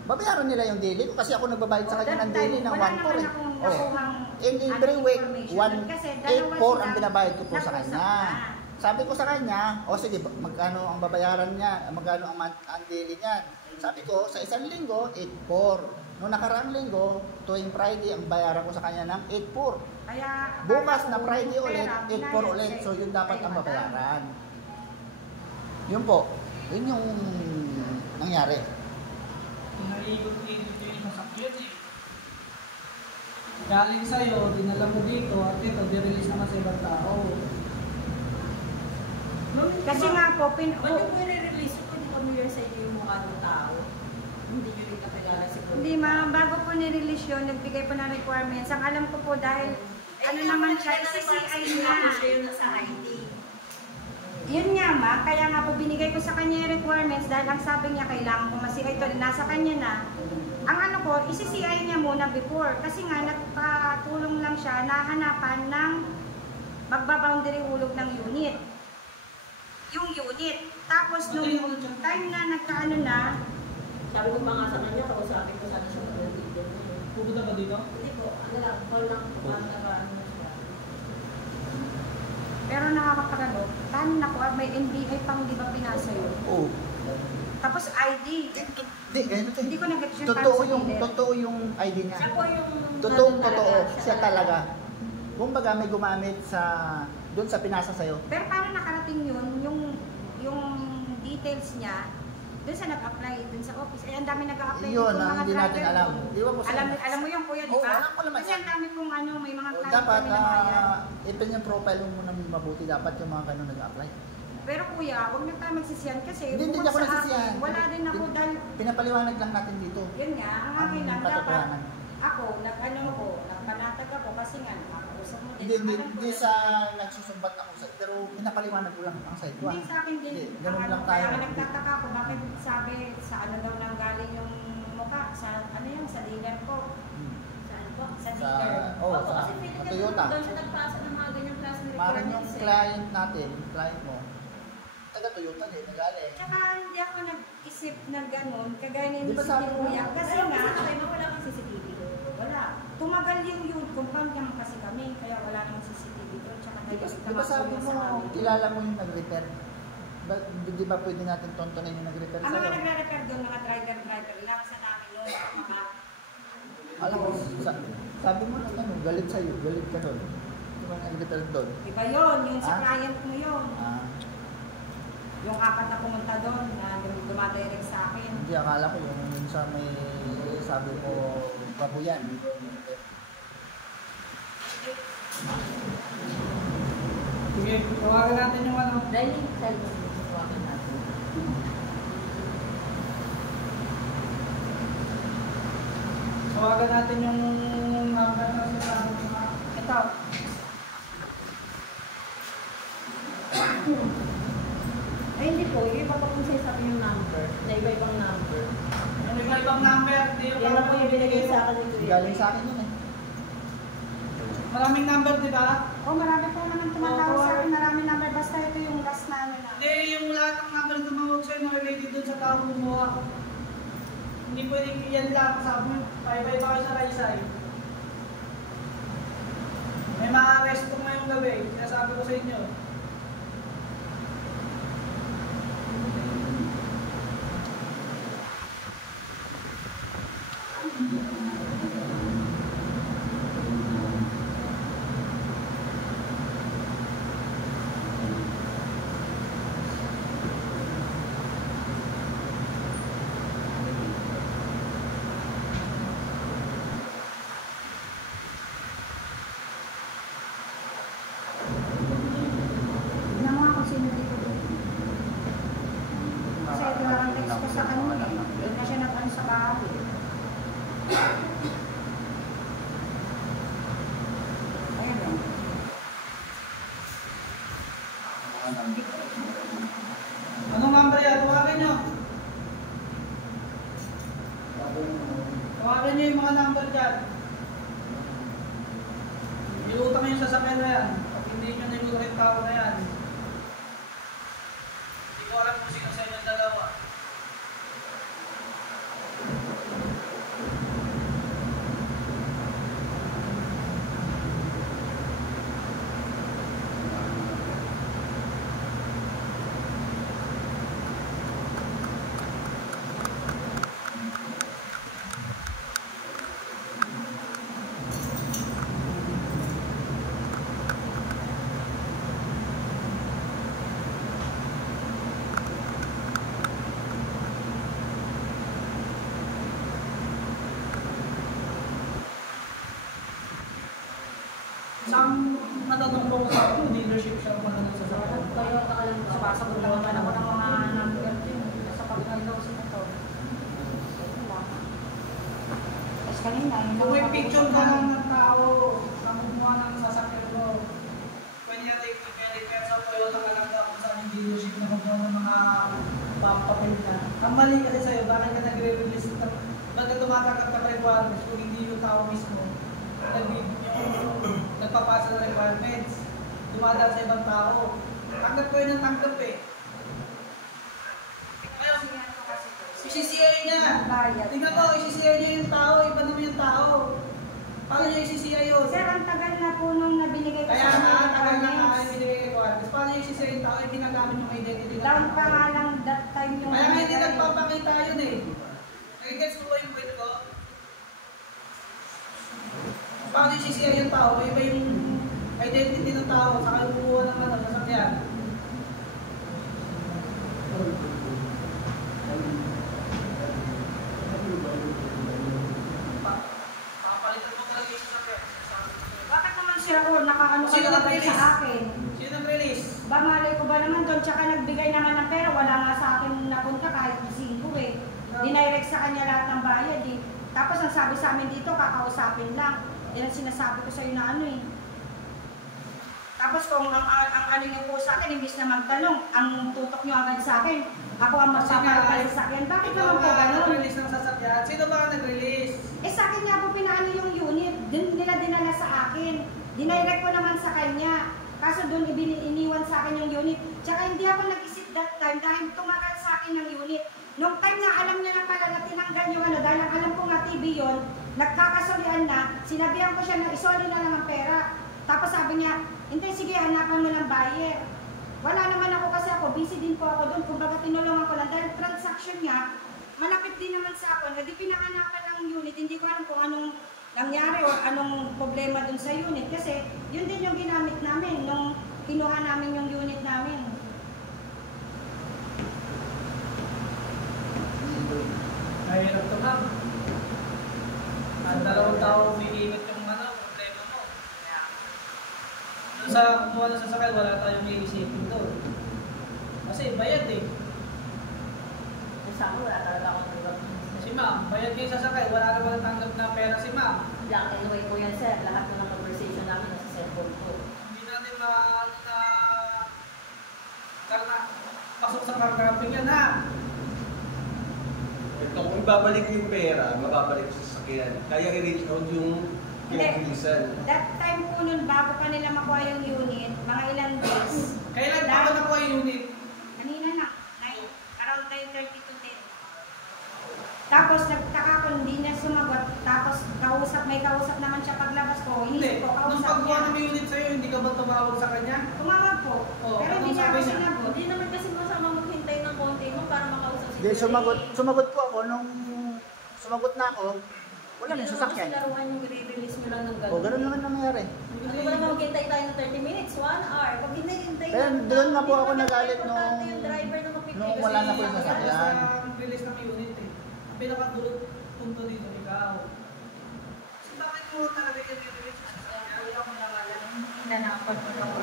babayaran nila yung daily ko kasi ako nagbabayad sa kanya ng daily ng 1.4 Wala naman eh. akong Oh. nakuhang In every week, information. Kasi 1.84 ang sila binabayad ko po sa nag-usap kanya. na. Sabi ko sa kanya, o sige, magkano ang babayaran niya, magkano ang daily niya. Sabi ko, sa isang linggo, 8.4. Noong nakaraang linggo, tuwing Friday, ang bayaran ko sa kanya ng 8.4. Kaya, Bukas akala na ko, Friday yung ulit, pera, 8.4 binayad ulit. sa So, yun dapat ang kay madam. babayaran. Yun po. Yun yung nangyari. Pinaigot-igot yung sasakyan eh. Galing sa'yo, dinala mo dito, at ito, di-release naman sa ibang tao. Kasi nga po, Ba't yung po i-release kung hindi familiar sa inyo yung mukha ng tao? Hindi nyo rin kakilala siguro. Hindi ma'am, bago po ni-release yun, nagbigay po ng requirements. Ang alam ko po dahil, ano naman siya, CCI niya. Siya yung nasa ID. Yun nga ma, kaya nga po binigay ko sa kanya yung requirements dahil ang sabi niya kailangan ko ma-CI ito, nasa kanya na. Ang ano ko, isi-CI niya muna before kasi nga nagpatulong lang siya na hanapan ng magbaboundary hulog ng unit. Yung unit. Tapos nung time na nagkaano na, Sabi ko pa nga sa kanya, kausapin ko sana siya mag-video na yun. Pupunta ba dito? Hindi po, ano lang, call lang po, ano siya. pero nakakapagano, paano na ko, may NBI pang di ba pinasa yun? Oo. Tapos ID. Hindi, ganito. Hindi ko nag-get sure Totoo yung ID niya. Siya po yung... Totoo talaga, siya talaga. Kumbaga may gumamit sa doon sa pinasa sa'yo. Pero paano nakarating yun, yung details niya, doon sa nag-apply, doon sa office. Eh, ang dami nag-apply. Yun, yung ang mga hindi natin driver alam. doon. Di ba po sir? Alam mo yung kuya, di Oo, ba? alam ko naman Kasi yan. ang dami kong may mga O, client dapat kami na bayan. ipin yung profile mo muna mabuti dapat yung mga ganun nag-apply. Pero kuya, huwag na tayo magsisiyan kasi Hindi bukod ako sa nagsisiyan. akin, wala din ako dahil, Pinapaliwanag lang natin dito. yun nga, ang akin lang, dapat katotohanan. ako, nagpanatag ako kasi nga, nakakausap mo din. Hindi sa nagsusumbat ako sa pero pinapaliwanag ko lang ang side ko. Hindi sa akin din. Hindi, ganun Ang lang ano, tayo. Kaya nagtataka ako, bakit sabi sa ano daw nang galing yung mukha, sa ano yan, sa dealer ko. Saan po? Sa Sa dealer. oh, Opo, sa kasi feeling ko Toyota. doon siya nagpasa ng mga ganyang klase ng Parang yung requirements eh. client natin, client mo, taga Toyota din, nagaling. Tsaka hindi ako nag-isip na gano'n, kagaya ni Di ba sabi mo? Kuya. Kasi Pero nga, kasi tayo, wala kang CCTV. wala. Tumagal yung yun, compound naman kasi kami, kaya wala namang CCTV doon. Tsaka Di ba sabi mo, kilala mo yung nag-repair? Di ba pwede natin tontonin yung nag-repair Ang mga sa'yo? nagre-repair doon, mga driver lang sa namin noon, mga Alam mo, sabi mo na ano, galit sa'yo, galit ka doon. Di ba nag-repair doon? iba yun, yung sa Ah? client mo yun. Ah, Yung apat na pumunta doon, na dumadirect sa akin. hindi, akala ko yung minsan may sabi mo, babuyan. Sige, tawagan natin yung ano. Dahil yung cellphone mo, suwakan natin. Tawagan natin yung number na sinasabi mo. Ito. Ay, hindi po. Yung iba pa kung sinasabi yung number, na iba-ibang number. Yung ibang number, di yung Yan na po yung binigay sa akin ni Kuya. Galing sa akin yun eh. Maraming number, di ba? Oh, marami po naman tumatawag sa akin. Maraming number. Basta ito yung last na ano na. Hindi, yung lahat ng number na tumawag sa'yo na related dun sa tao kumuha. Hindi pwedeng yan lang. Sabi mo, bye-bye pa kayo sa Raysay. May ma-arrest ko ngayong gabi. Sinasabi ko sa inyo. Tignan mo nga kung sino dito. Kasi ito lang ang text ko sa kanila. Hindi na siya nag-ano sa bahay. Ayan o. Anong number yan? Tawagin nyo. Tawagin nyo yung mga number dyan. Ilutang nyo yung sasakyan na yan. Pag hindi nyo nilutang yung tao na yan. Hindi ko alam kung sino sa inyo dalawa. Isang natanong ko sa dealership siya kung ano sa sasakyan. Toyota ka lang ba? Sumasagot na naman ako ng mga number din. Sa pag-hello sa ito. Tapos kanina, yun Kung may ang picture ka pag-usap lang namin. ng tao na kumuha ng sasakyan mo, pwede natin i-repair sa Toyota ka lang daw kung saan yung dealership na kumuha ng mga papapel na. Ang mali kasi sa'yo, bakit ka nagre-release? Ba't ka tumatanggap ng requirements kung hindi yung tao mismo? Nagpapasa ng requirements, dumadaan sa ibang tao. Tanggap ko yun ng tanggap eh. Ngayon, isisiyahin niya. Tingnan mo, isisiyahin niya yung tao, iba naman yung tao. Paano niya isisiyahin yun? Sir, ang tagal na po nung nabinigay ko Kaya sa nga, mga tagal na nga comments. ay binigay kay Juarez. Paano niya isisiyahin yung tao, ay ginagamit yung identity ng Down pa tao. nga lang that time yung... Kaya nga hindi nagpapakita yun eh. Nagigets mo ba yung point ko? Paano isisiyahin yung tao? Iba yung identity ng tao, saka yung kumuha ng ano, sasakyan. Papalitan mo talaga yung sasakyan. Bakit naman siya ko nakaano Sino ka nag-release? sa akin? Sino nag-release? Ba malay ko ba naman doon, tsaka nagbigay naman ng pera, wala nga sa akin napunta kahit 5 eh. Dinirect sa kanya lahat ng bayad eh. Tapos ang sabi sa amin dito, kakausapin lang. Yan ang sinasabi ko sa'yo na ano eh. Tapos kung ang ano niyo po sa akin, imbis na magtanong, ang tutok niyo agad sa akin, ako ang magpapalit sa akin. Bakit Ikaw naman po nga ganun? nag-release ng sasakyan. Sino ba ang nag-release? Eh sa akin nga po pinaano yung unit, din nila dinala sa akin. Dinirect ko naman sa kanya. Kaso doon iniwan sa akin yung unit. Tsaka hindi ako nag-isip that time dahil tumagal sa akin yung unit. Nung time na alam niya na pala na tinanggal yung ano, dahil ang alam ko nga TV yun, nagkakasorian na, sinabihan ko siya na isoli na lang ang pera. Tapos sabi niya, hindi, sige, hanapan mo ng buyer. Wala naman ako kasi ako, busy din po ako doon. Kumbaga tinulungan ko lang dahil transaction niya, malapit din naman sa ako. Hindi pinahanapan ng unit, hindi ko alam kung anong nangyari o anong problema dun sa unit. Kasi yun din yung ginamit namin nung kinuha namin yung unit namin. Mahirap to ma'am. Ang dalawang tao umiinit yung ano, problema mo. Doon sa kumuha ng sasakyan, wala tayong iisipin doon. Kasi bayad eh. Sa akin, wala talaga akong tulog. Si ma'am, bayad kayo sa sasakyan, wala naman tanggap na pera si ma'am. Black and white po yan, sir. Lahat ng conversation namin nasa cellphone ko. Hindi natin na karna pasok sa car camping yan ha. Ito, kung ibabalik yung pera, mababalik sa sasakyan. Kaya i-reach out yung pinag-releasan. That time po nun, bago pa nila makuha yung unit, mga ilang days. Kailan pa ba nakuha yung unit? Kanina na, around 9:30 to 10. Tapos nagtaka ko, hindi niya sumagot. Tapos may kausap naman siya paglabas ko. Hindi. Inisip ko, Nung kausap pagkuha niya. ng unit sa'yo, hindi ka ba tumawag sa kanya? Tumawag po. Oo, Pero anong hindi niya sabi ako niya? sinagot. Hindi naman kasi masama maghintay ng konti mo para makausap si Hindi, sumagot po ako nung sumagot na ako. Wala na yung sasakyan. Hindi naman kasi laruan yung i-release nyo lang ng gano'n. O, ganun lang ang nangyari. Ano ba naman maghintay tayo ng 30 minutes, 1 hour? Pag hinihintay Pero doon nga po ako nagalit nung yung driver na magpipili. nung wala na po yung sasakyan. Sa release ng unit eh. Ang pinakadulot punto dito, ikaw. So bakit mo talaga yung release ng sasakyan? Ayaw mo na wala. Nanakot ko ako.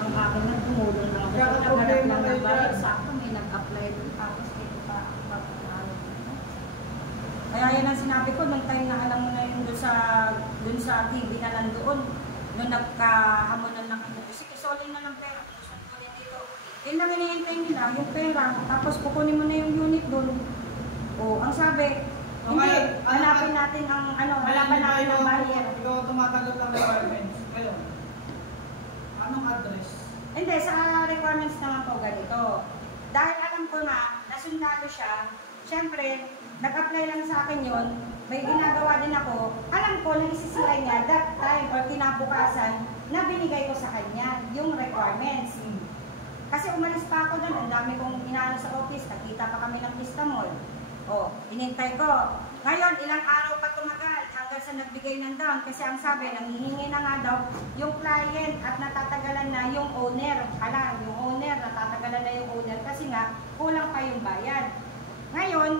Ang akin na tumulong na ako. Kaya ang Naghanap problema lang ng kayo bayad. dyan. Sakto may nag-apply doon. Tapos dito pa pagkakalo. Kaya yan ang sinabi ko nung time na alam mo na yun dun sa TV na nandoon. Nung nagkahamonan ng ito. Sige, solin na ng pera. Gusto ko niya dito. Yun lang hinihintay nila, yung pera. Tapos kukunin mo na yung unit doon. O, ang sabi, hindi, hanapin natin ang hanapan natin ang barrier. Ikaw ang tumatanggap ng requirements. Ngayon, anong address? Hindi, sa requirements naman po ganito. Dahil alam ko na, nasundalo siya, syempre, nag-apply lang sa akin yon, may ginagawa din ako, alam ko na isisiay niya that time or kinabukasan na binigay ko sa kanya yung requirements. Kasi umalis pa ako doon, ang dami kong inaano sa office, nakita pa kami ng Pista Mall. O, inintay ko. Ngayon, ilang araw pa tumagal hanggang sa nagbigay ng down kasi ang sabi, nanghihingi na nga daw yung client at natatagalan na yung owner. Yung owner, natatagalan na yung owner kasi nga kulang pa yung bayad. Ngayon,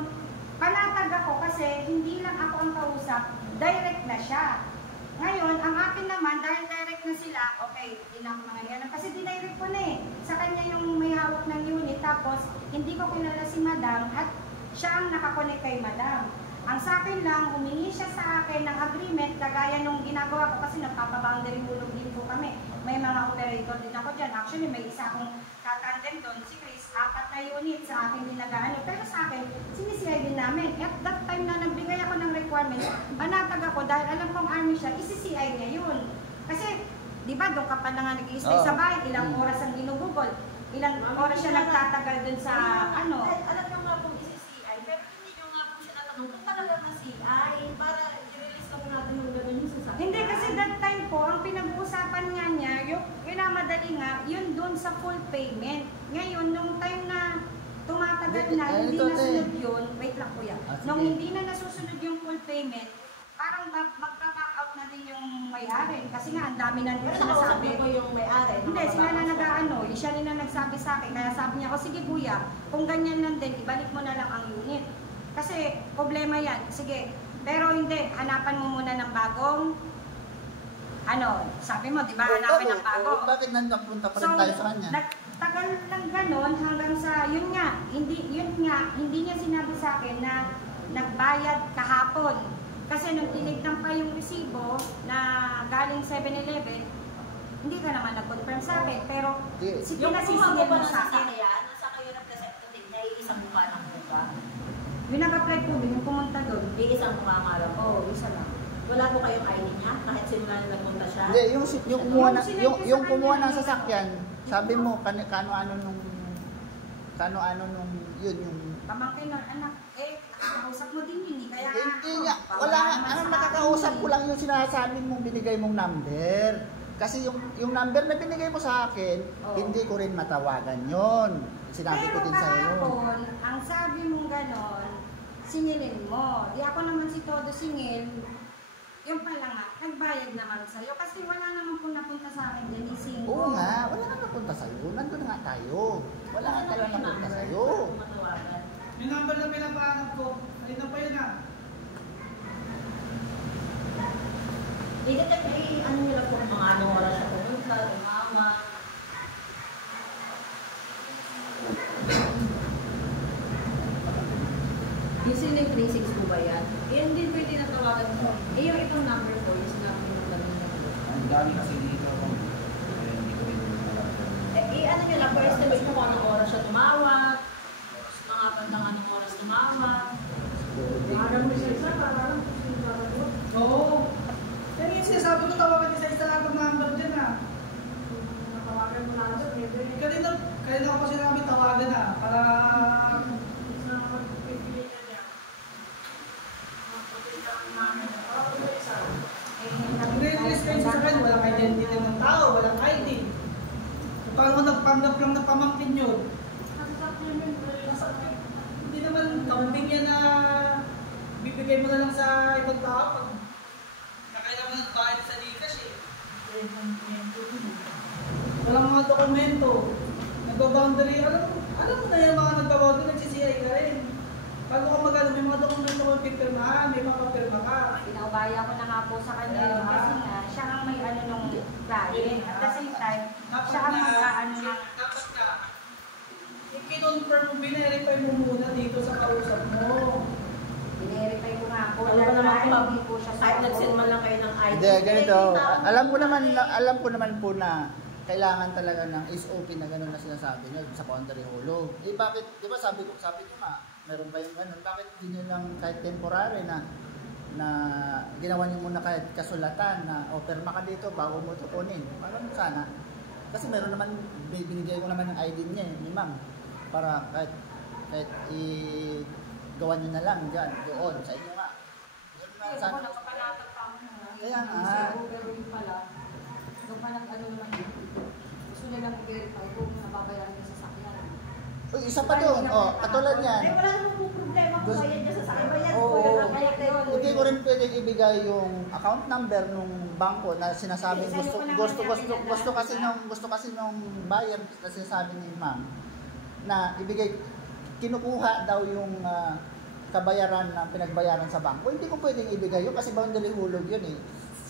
panatag ako kasi hindi lang ako ang kausap, direct na siya. Ngayon, ang akin naman, dahil direct na sila, okay, hindi na ako mga yan. Kasi dinirect ko na eh. Sa kanya yung may hawak ng unit, tapos hindi ko kilala si madam at siya ang nakakonect kay madam. Ang sa akin lang, humingi siya sa akin ng agreement, kagaya nung ginagawa ko kasi nagpapaboundary hulog din po kami. May mga operator din ako dyan. Actually, may isa akong katandem doon. Si Chris, 4 na unit sa akin din nag-ano. Pero sa akin, sinisiyay din namin. At that time na nagbigay ako ng requirements, panatag ako dahil alam kong army siya, isisiyay niya yun. Kasi, di ba, doon ka pa na nga nag-i-stay sa bahay, ilang oras ang ginugugol. Ilang oras siya nagtatagal doon sa ano. Alam nyo nga kung isi-CI, pero hindi nyo nga po siya natanong kung talaga na CI para i-release na po natin yung gano'n yung sasakyan. Hindi kasi that time po, ang pinag-uusapan nga niya, yung minamadali nga, yun doon sa full payment. Ngayon, nung time na tumatagal na, hindi nasunod yun, wait lang kuya, nung hindi na nasusunod yung full payment, parang magpa-back out na din yung may-ari. Kasi nga, ang dami na Pero sinasabi. nakausap ko yung may-ari. Hindi, sila na nag-ano, siya rin na nagsabi sa akin. Kaya sabi niya, o sige kuya, kung ganyan lang din, ibalik mo na lang ang unit. Kasi problema yan. Sige, pero hindi, hanapan mo muna ng bagong, sabi mo, di ba, hanapin ng bago. Bakit napunta pa rin tayo sa kanya? Nagtagal lang ganon hanggang sa, yun nga, hindi niya sinabi sa akin na nagbayad kahapon. Kasi nung tinignan pa yung resibo na galing 7-Eleven, hindi ka naman nag-confirm sa akin. Pero Yung pinasisingil mo sa sa akin. sasakyan, nasa kayo nag-presento din, na isang mukha ng mukha. Yung nag-apply po din, yung pumunta doon. Di isang mukha nga lang. Oo, isa lang. Wala po kayong ID niya, kahit simula na nagpunta siya. Hindi, yung kumuha ng sasakyan, sabi mo, kano-ano nung yun, yung Pamangkin ng anak, nakausap mo din yun, kaya hindi nga, wala nga, nakakausap ko lang yung sinasabi mong binigay mong number. Kasi yung number na binigay mo sa akin, hindi ko rin matawagan yon. Sinabi ko din sa iyo. Pero kahapon, ang sabi mong ganon, singilin mo. Di ako naman si Todo singil. Yung pala nga, nagbayad naman sa'yo. Kasi wala naman po napunta sa akin dyan, ising ko. Oo nga, wala nga napunta sa'yo. Nandun nga tayo. Wala nga talaga napunta sa'yo. Matawagan. Yung number na pinapahanap ko, ayun na pa yun ah. Ano nyo lang po mga anong oras siya pumunta, umama. Yung sino yung 36 po ba yan? Yan din po yung tinatawagan mo. Yung itong number po, yung sinabi mo lang yung number. Ang dami kasi dito. Kaya hindi ko rin Ano ano nyo lang, first estimate mo kung anong oras siya tumawag, mga bandang anong oras tumawag. Maaga mo isa-isa, parang sinasagot. Oo. Yan yung sinasabi ko, tawagan isa-isa lang ang number dyan ah. Natawagan mo na ako, pwede. Kanina ko pa sinabi tawagan na para Isa na magpipili ka niya. Magpipili ka namin. Para kung may isa. nire-release kayo sa akin, walang identity ng tao, walang ID. Paano mo nagpanggap lang na pamangkin yun? Hindi naman kambing yan na bibigay mo na lang sa ibang tao pag nakailangan ng bayad sa Gcash eh. Walang mga dokumento. Nagbaboundary, alam mo na yung mga nagbaboundary, nagsi-CI ka rin. Bago ka mag-alam, may mga dokumento kung pipirmahan, may papapirma ka. Inaubaya ko na nga po sa kanya yun kasi nga, siya ang may ano nung client. At the same time, siya ang mag-ano na. Dapat ka, i-confirm mo, binerify mo muna dito sa kausap mo. Binerify ko nga po. Ano ba naman dahil po, hindi po siya kahit nag-send man lang kayo ng ID. Hindi, ganito. Alam ko naman po na kailangan talaga ng SOP na gano'n na sinasabi nyo sa boundary hulog. Eh bakit, di ba sabi ko nga, meron ba yung gano'n, bakit hindi nyo lang kahit temporary na ginawa nyo muna kahit kasulatan na perma ka dito bago mo ito kunin. Alam mo sana. Kasi meron naman, binigay ko naman ng ID niya ni ma'am. Para kahit gawa nyo na lang dyan, doon, sa inyo nga. Yun nga, sana. Kaya nga. Pero yung pala, doon pa nag-ano lang yun. Gusto nilang i-verify kung nababayaran yung sasakyan. Uy, isa pa doon. Katulad yan. Ay, wala namang po problema kung bayad niya sa sakay. Bayad po. Oo. Bayad po. Hindi ko rin pwedeng ibigay yung account number nung bangko na sinasabing gusto kasi nung buyer na sinasabi ni ma'am na ibigay, kinukuha daw yung kabayaran na pinagbayaran sa bangko. Hindi ko pwedeng ibigay yun kasi boundary hulog yun eh.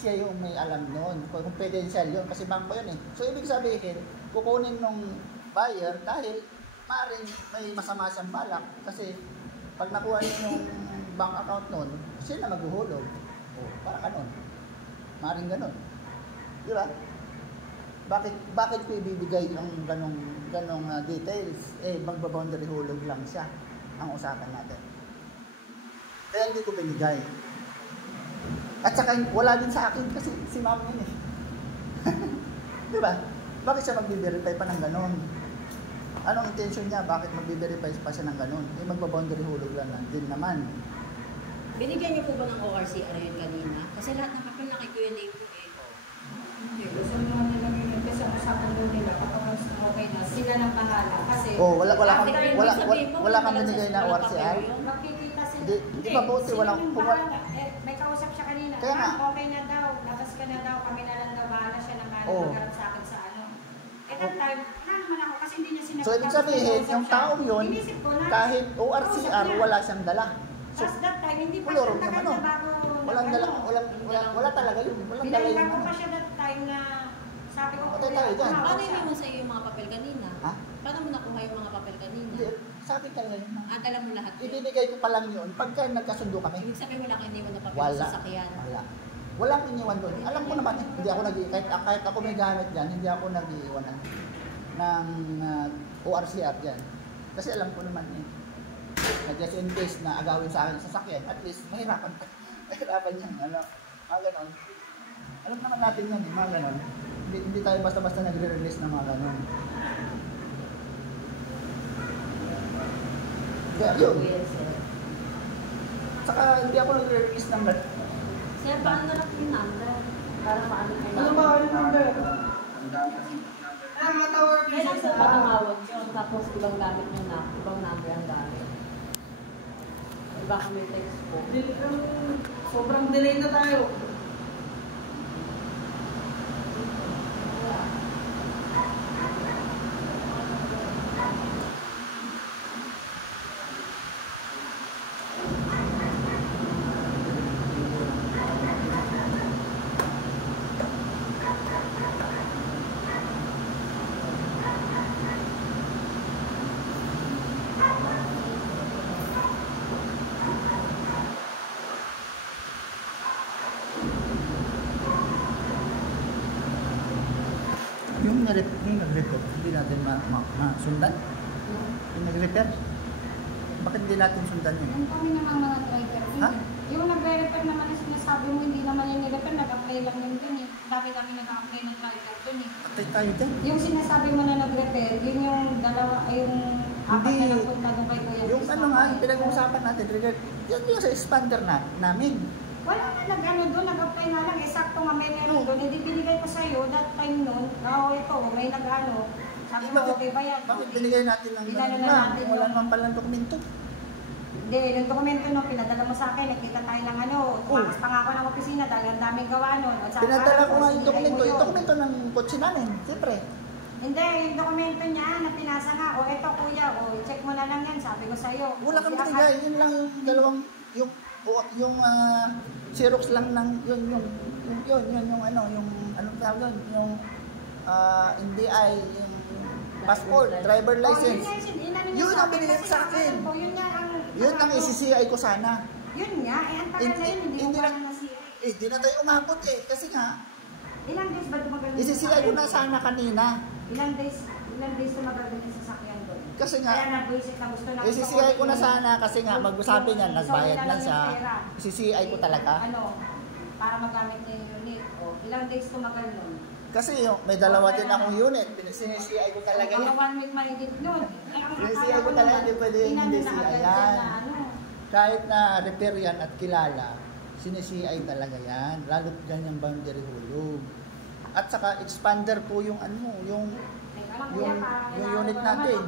Siya yung may alam noon. Kung confidential yun kasi bangko yun eh. So ibig sabihin, kukunin nung buyer dahil maaaring may masama siyang balak kasi pag nakuha niyo yung bank account noon, siya na maghuhulog. Parang ganun. Maaaring ganun. Di ba? Bakit ko ibibigay yung ganong details? Magbaboundary hulog lang siya ang usapan natin. Kaya hindi ko binigay. At saka wala din sa akin kasi si ma'am yun eh. Di ba? Bakit siya magbi-verify pa ng ganon? Anong intention niya? Bakit magbi-verify pa siya ng ganon? Magbaboundary hulog lang din naman. Binigyan niyo po ba ng ORCR yun kanina? Kasi lahat ng papel na kay Kuya Name po eh. Gusto naman nila yun kasi ang usapan doon nila kapag okay na, sila nang bahala. Kasi wala kang binigay na ORCR? makikita sila. Di ba buti walang may kausap siya kanina. Kaya nga. Okay na daw, labas ka na daw, kami na lang daw bahala siya na magharap sa akin sa ano. At that time, naman ako kasi hindi niya sinabi. So ibig sabihin, yung taong yun, kahit ORCR, wala siyang dala. So, Tapos that time, hindi pa Pulorong siya naman, tagal na bago. wala talaga yun. Walang dala Nilalagyan yun. ko pa siya that time na sabi ko, Patay tayo dyan. tumawag Paano siya. iniwan sa iyo yung mga papel kanina? Ha? Paano mo nakuha yung mga papel kanina? Hindi, sabi talaga yun. Dala mo lahat yun? Ibibigay ko pa lang yun pagka nagkasundo kami. Ibig sabihin wala kang iniwan na papel Wala. sa sakyan? Wala. Walang iniwan doon. Alam ko naman, hindi ako kahit ako may gamit dyan, hindi ako nag-iiwan ng ORCR dyan. Kasi alam ko naman eh, na just in case na agawin sa akin sa sasakyan, at least mahirapan yan, mga ganon. Alam naman natin yan, mga ganon. Hindi tayo basta-basta nagre-release ng mga ganon. Kaya yun. Saka hindi ako nagre-release ng Sir, paano na lang yung number? Para paano kayo? Ano ba yung number? Mga tawag Kailan po ba tumawag yun? Tapos ibang gamit nyo na, ibang number ang gamit. Baka may text po. Sobrang delay na tayo. Yung nag-report, hindi natin Sundan? Yung nag-repair? Bakit hindi natin sundan yun? Yung kami naman mga driver din. Ha? Yung nagre-repair naman na sinasabi mo, hindi naman yung ni-repair, nag-apply lang yun dun eh. Dami kami nag-apply ng driver dun eh. Patay tayo dyan. Yung sinasabi mo na nag-repair, yun yung dalawa, yung apat Hindi. na nagpunta doon kay Kuya. Yung ano nga, yung pinag-uusapan natin, yan yung sa expander namin. Wala na nag-ano doon, nag-apply nga lang, sakto nga may meron doon. Hindi binigay ko sa'yo, that time noon, ito, may nag-ano. Sabi mo, okay ba yan? Bakit binigay natin ng Binalo na natin wala yung- naman palang dokumento. Hindi, yung dokumento nung pinadala mo sa akin, nakita tayo ng ano, tumakas pa nga ako ng opisina dahil ang daming gawa nun. At saka, Pinadala ko nga yung sinilay dokumento, mo yung yun. dokumento ng kotse namin, siyempre. Hindi, yung dokumento niya na pinasa nga, o eto kuya, o check mo na lang yan, sabi ko sa'yo. Wala kang binigay, yun lang yung dalawang, yung Xerox lang ng, yung ano, yung, anong tawag doon, yung NBI, yung passport, driver license. Yun ang binigay sa akin. Yun ang isi-CI ko sana. Yun nga, ang tagal na yun, hindi mo pa na CI. Di na tayo umabot kasi nga, Ilang days ba tumagal na isi-CI ko na sana kanina. Ilang days tumagal na yung sasakyan doon? Kasi nga, Kaya nag-visit na gusto na. isi-CI ko na sana kasi nga, magsabi niya, nagbayad na siya. Isi-CI ko talaga. Ano, para magamit niya yung unit. O, ilang days tumagal nun? Kasi may dalawa din akong unit, sinisiay ko talaga Mga yan. 1 week mahigit nun. Sinisiay ko talaga, hindi pwede hindi siya yan. Kahit na repair yan at kilala, sinisiay talaga yan. Lalo't ganyang boundary hulog. At saka expander po yung ano, yung unit natin.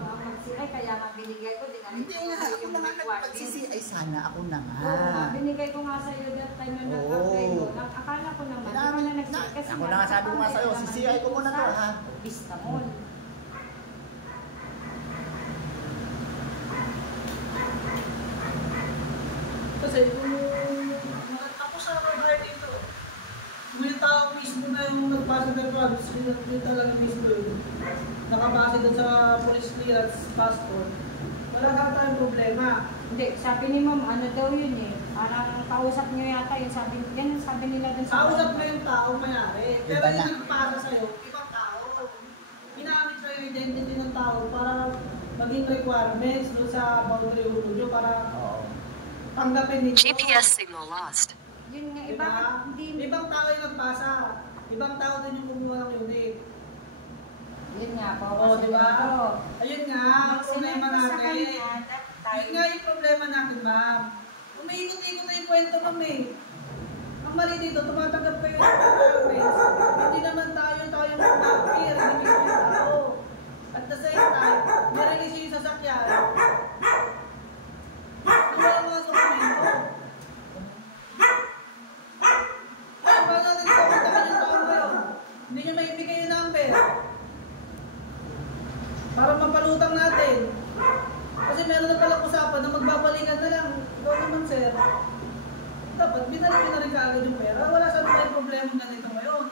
Ay, kaya nga binigay ko, Hindi nga, ako na nga nagpagsisiay sana, ako na nga. Binigay ko nga sa'yo that time na nag-apply ko. Akala ko naman, di ba na nag-CI? Kasi Ako na nga sabi ko nga sa'yo, sisiay ko muna to ha. Vista Mall. Kasi kung ako sa bahay dito, may tao mismo na yung nagpasa ng drugs, yung talaga mismo yun. Nakabase doon sa police clearance passport. Wala ka tayong problema. Hindi, sabi ni ma'am, ano daw yun eh. Parang kausap niyo yata yung sabi nila dun sa... Kausap mo yung tao mayari, pero Iba yung na. nagpasa sa'yo, ibang tao. Ginamit mo yung identity ng tao para maging requirements doon sa boundary hulog para Oo. tanggapin ninyo. GPS signal lost. Yun nga, Diba? Ibang tao yung nagpasa. Ibang tao din yung kumuha ng unit. Yun nga po. Oo, kasi di ba? ganito. Ayun nga, ang problema Sinend ko sa natin. kanya that time. Yun nga yung problema natin, ma'am. Umiikot-ikot na yung kwento, ma'am eh. Ang mali dito, tumatanggap kayo ng requirements. Hindi naman tayo yung mag-appear. Hindi mismo yung tao. At the same time, nirelease yung sasakyan. Wala ang mga dokumento. Paano natin pupuntahan yung tao ngayon? Hindi nyo maibigay yung number. Para mapalutang natin. Kasi meron na palang usapan na magbabalikan na lang. Ikaw naman, sir. Dapat binalik na rin kaagad yung pera. Wala sa may problema ganito ngayon.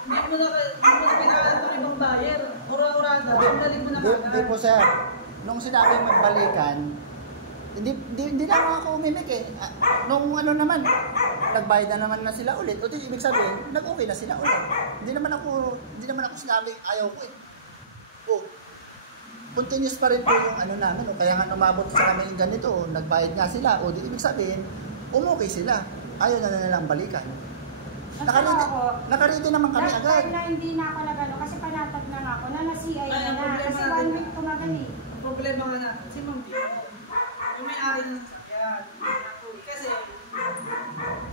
Hindi mo na pinakalan ng ibang buyer. Ura-urada. Binalik mo na Hindi kaagad. po sir, nung sinabing magbalikan, hindi na ako umimik eh. Nung ano naman, nagbayad na naman na sila ulit. O di ibig sabihin, nag-okay na sila ulit. Hindi naman ako sinabing ayaw ko eh. O, continuous pa rin po yung ano namin. O, kaya nga umabot sa kami yung ganito, o, nagbayad nga sila. O di ibig sabihin, umokay sila. Ayaw na nilang balikan. Nakaredy naman kami That agad. time na hindi na ako nagano kasi panatag na nga ako na na-CI Ay, na ang na. problema Kasi natin- 1 week tumagal eh. Ang problema nga natin, si Ma'am Pio, yung may-ari ng sasakyan. Kasi,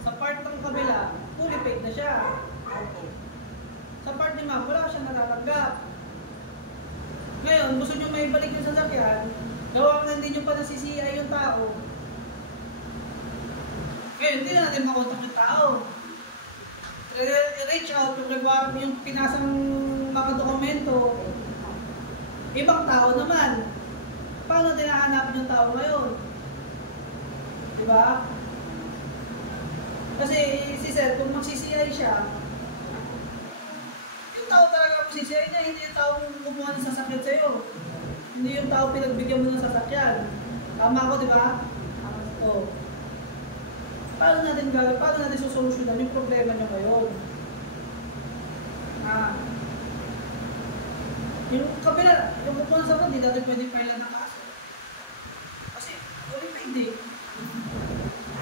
sa part ng kabila, fully paid na siya. Sa part ni Ma'am, wala siyang natatanggap. Ngayon, gusto nyo may balik yung sasakyan, gawa na hindi nyo pa nasisiya yung tao. Ngayon, hindi na natin makontak yung tao. I-reach out yung pinasang mga dokumento. Ibang tao naman. Paano natin hahanapin yung tao ngayon? Diba? Kasi si Sir, kung magsisiyay siya, yung tao talaga magsisiyay niya, hindi yung tao kumuha ng sasakyan sa'yo. Hindi yung tao pinagbigyan mo ng sasakyan. Tama ako, di ba? Oo. Paano natin susolusyonan yung problema niyo ngayon? Yung kabila, yung pupunta sa road, hindi natin pwede pailan ng kaso. Kasi, ulit na hindi.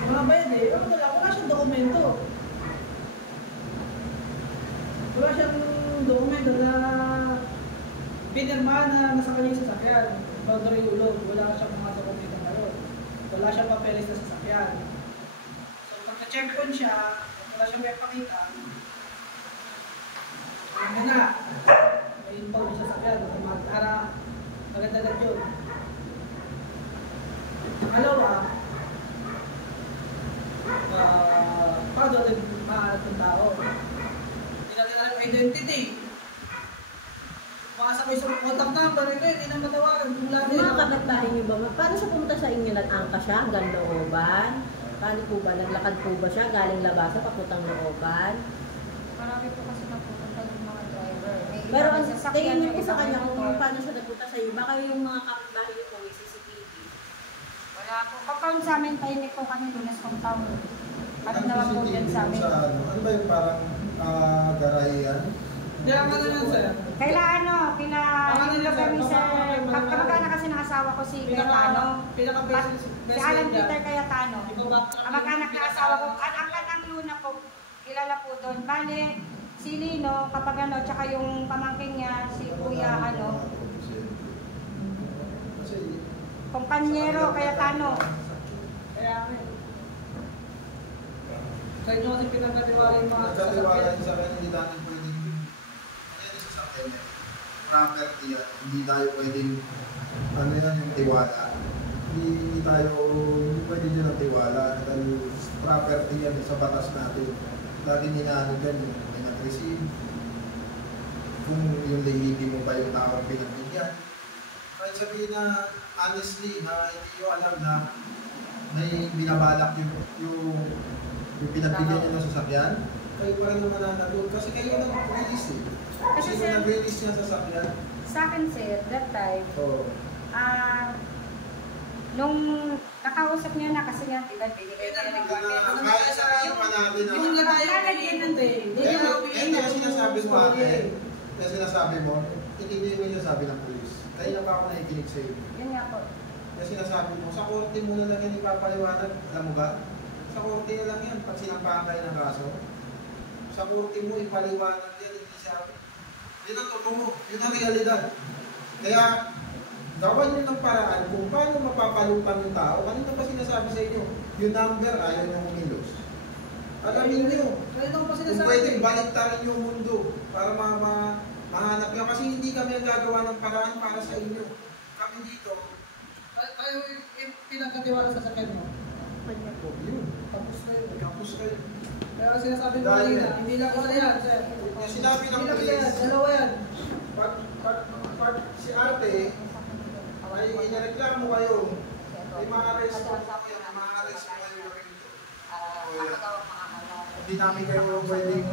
Mga bayad eh, wala siyang dokumento. Wala siyang dokumento na pinirmahan na nasa kanyang sasakyan. Boundary ulog, wala siyang mga dokumento ngayon. Wala siyang papeles na sasakyan. So, pagka-check on siya, wala siyang may pakita. Ano na? May impag sa sasakyan, para maganda-ganda yun. Pangalawa, paano rin mahanap ng tao? Hindi natin alam yung identity. Baka sa may contact number, hindi na matawagan. Mga kapitbahay niyo ba, paano siya pumunta sa inyo? Nag-angka siya hanggang looban? Paano po ba? Naglakad po ba siya galing labasan papuntang looban? Marami po kasi napupunta yung mga driver. May iba Pero may ang sasakyan, tingin niyo may po iba sa kanya may kung motor. paano siya nagpunta sa iyo, baka yung mga kapitbahay niyo po may CCTV. Wala po. Compound sa amin, tahimik po kami Lunes compound. Ano naman po dyan sa amin? Ano ba yung parang garayan? Kaya ka na lang, sir. Kaila nila, kami sir, sa, mga- kamag-anak kasi ng asawa ko si Cayetano. Si Alan Peter Cayetano. Kamag-anak ng asawa ko, anak ng Luna po, kilala po doon. Bale, si Lino, kapag ano, tsaka yung pamangkin niya, si Kuya, ano, Kasi Kompanyero Cayetano. Kaya nga. Sa inyo kasi pinagkatiwala yung mga nagkatiwala sa akin, hindi natin pwedeng sa akin, property yan. Hindi tayo pwedeng, ano yan, yung tiwala. Hindi pwede nyo ng tiwala. Dahil property yan sa batas natin. Lagi ninaano dyan, yung pinag-receive. Kung yung lehiti mo pa yung tao pinagbigyan. Kahit sabihin na, honestly, na hindi nyo alam na may binabalak yung pinagbigyan nyo ng sasakyan, kayo pa rin naman nanatod. Kasi kayo nag-release eh. Kasi Sino sir, nag-release niya sa sasakyan? sa akin sir, that time, Oo. nung nakausap niya na kasi nga, diba, binigay na yung Kahit sabihin pa natin na... Yung naglalagyan ng day. Kaya sinasabi mo ate, kaya sinasabi mo, hindi mo yung sabi ng polis. Kaya na pa ako nakikinig sa'yo. Yun nga po. Kaya sinasabi mo, sa korte mo na lang yan ipapaliwanag. Alam mo ba? Sa korte na lang yan, pag sinampahan kayo ng kaso. Sa korte mo ipaliwanag yan, hindi sabi. Yun ang totoo, yun ang realidad. Kaya, gawan nyo ng paraan kung paano mapapalutan yung tao. Kanina pa sinasabi sa inyo, yung number ayaw nyo kumilos. Alamin nyo, kung pwedeng baliktarin yung mundo para mahanap nyo. Kasi hindi kami gagawa ng paraan para sa inyo. Kami dito, Tayo pinagkatiwala sa sakyan mo. Kanya po. yun, Tapos na yun. kapos kayo. Pero sinasabi mo Dahil kanina, hindi lang isa yan, sir. Yung sinabi ng Hindi lang isa yan, police, dalawa yan. pag si ate, ay inireklamo kayo, may ma-arrest po kayo, ma-arrest po kayo rito. Hindi namin kayo pwedeng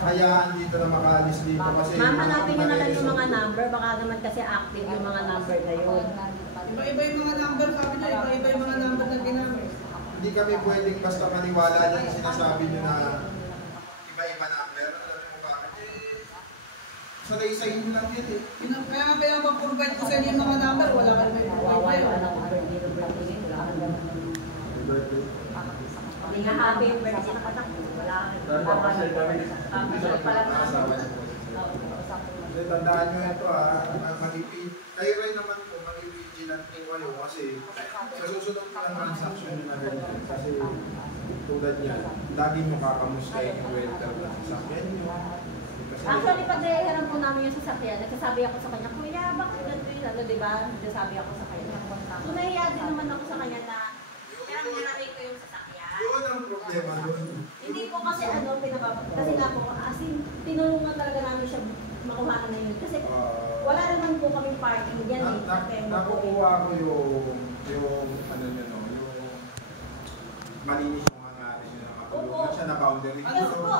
hayaan dito na makaalis dito kasi... Ma'am, hanapin niyo na lang yung mga number, baka naman kasi active yung mga number na yun. Iba-iba yung mga number, sabi niya, iba-iba yung mga number na ginamit. Hindi kami pwedeng basta maniwala niya yung sinasabi niyo na iba-iba number. Alam mo bakit? Sanay sa inyo lang yan eh. Kaya nga pinapaprovide ko sa inyo yung mga number, wala ka naman Kawawa i-provide yung yan. anak ko, birthday ng birthday, wala ka naman. Birthday. Hindi nga happy yung birthday ng anak ko, wala ka naman. Kapasal pala na. Tandaan nyo ito kayo rin naman po mag-vigilant kayo kasi sa susunod po ng transaction na ganyan kasi tulad niya, lagi nyo kakamustahin yung welder na sasakyan nyo. Actually, pag nahihiram po namin yung sasakyan, nagsasabi ako sa kanya, Kuya, bakit ganito yung ano, di ba? Nagsasabi ako sa kanya. So, nahihiya din naman ako sa kanya na pinangyari ko yung sasakyan. Yun ang problema doon. Hindi po kasi ano, kasi nga po, as in, tinulungan talaga namin siya makuha na yun. Kasi wala naman po kami parking dyan eh. Sa Pembo po. Nakukuha ko yung ano nyo no, yung malinis yung mga rin na nakatulungan siya na boundary. Yes So, po.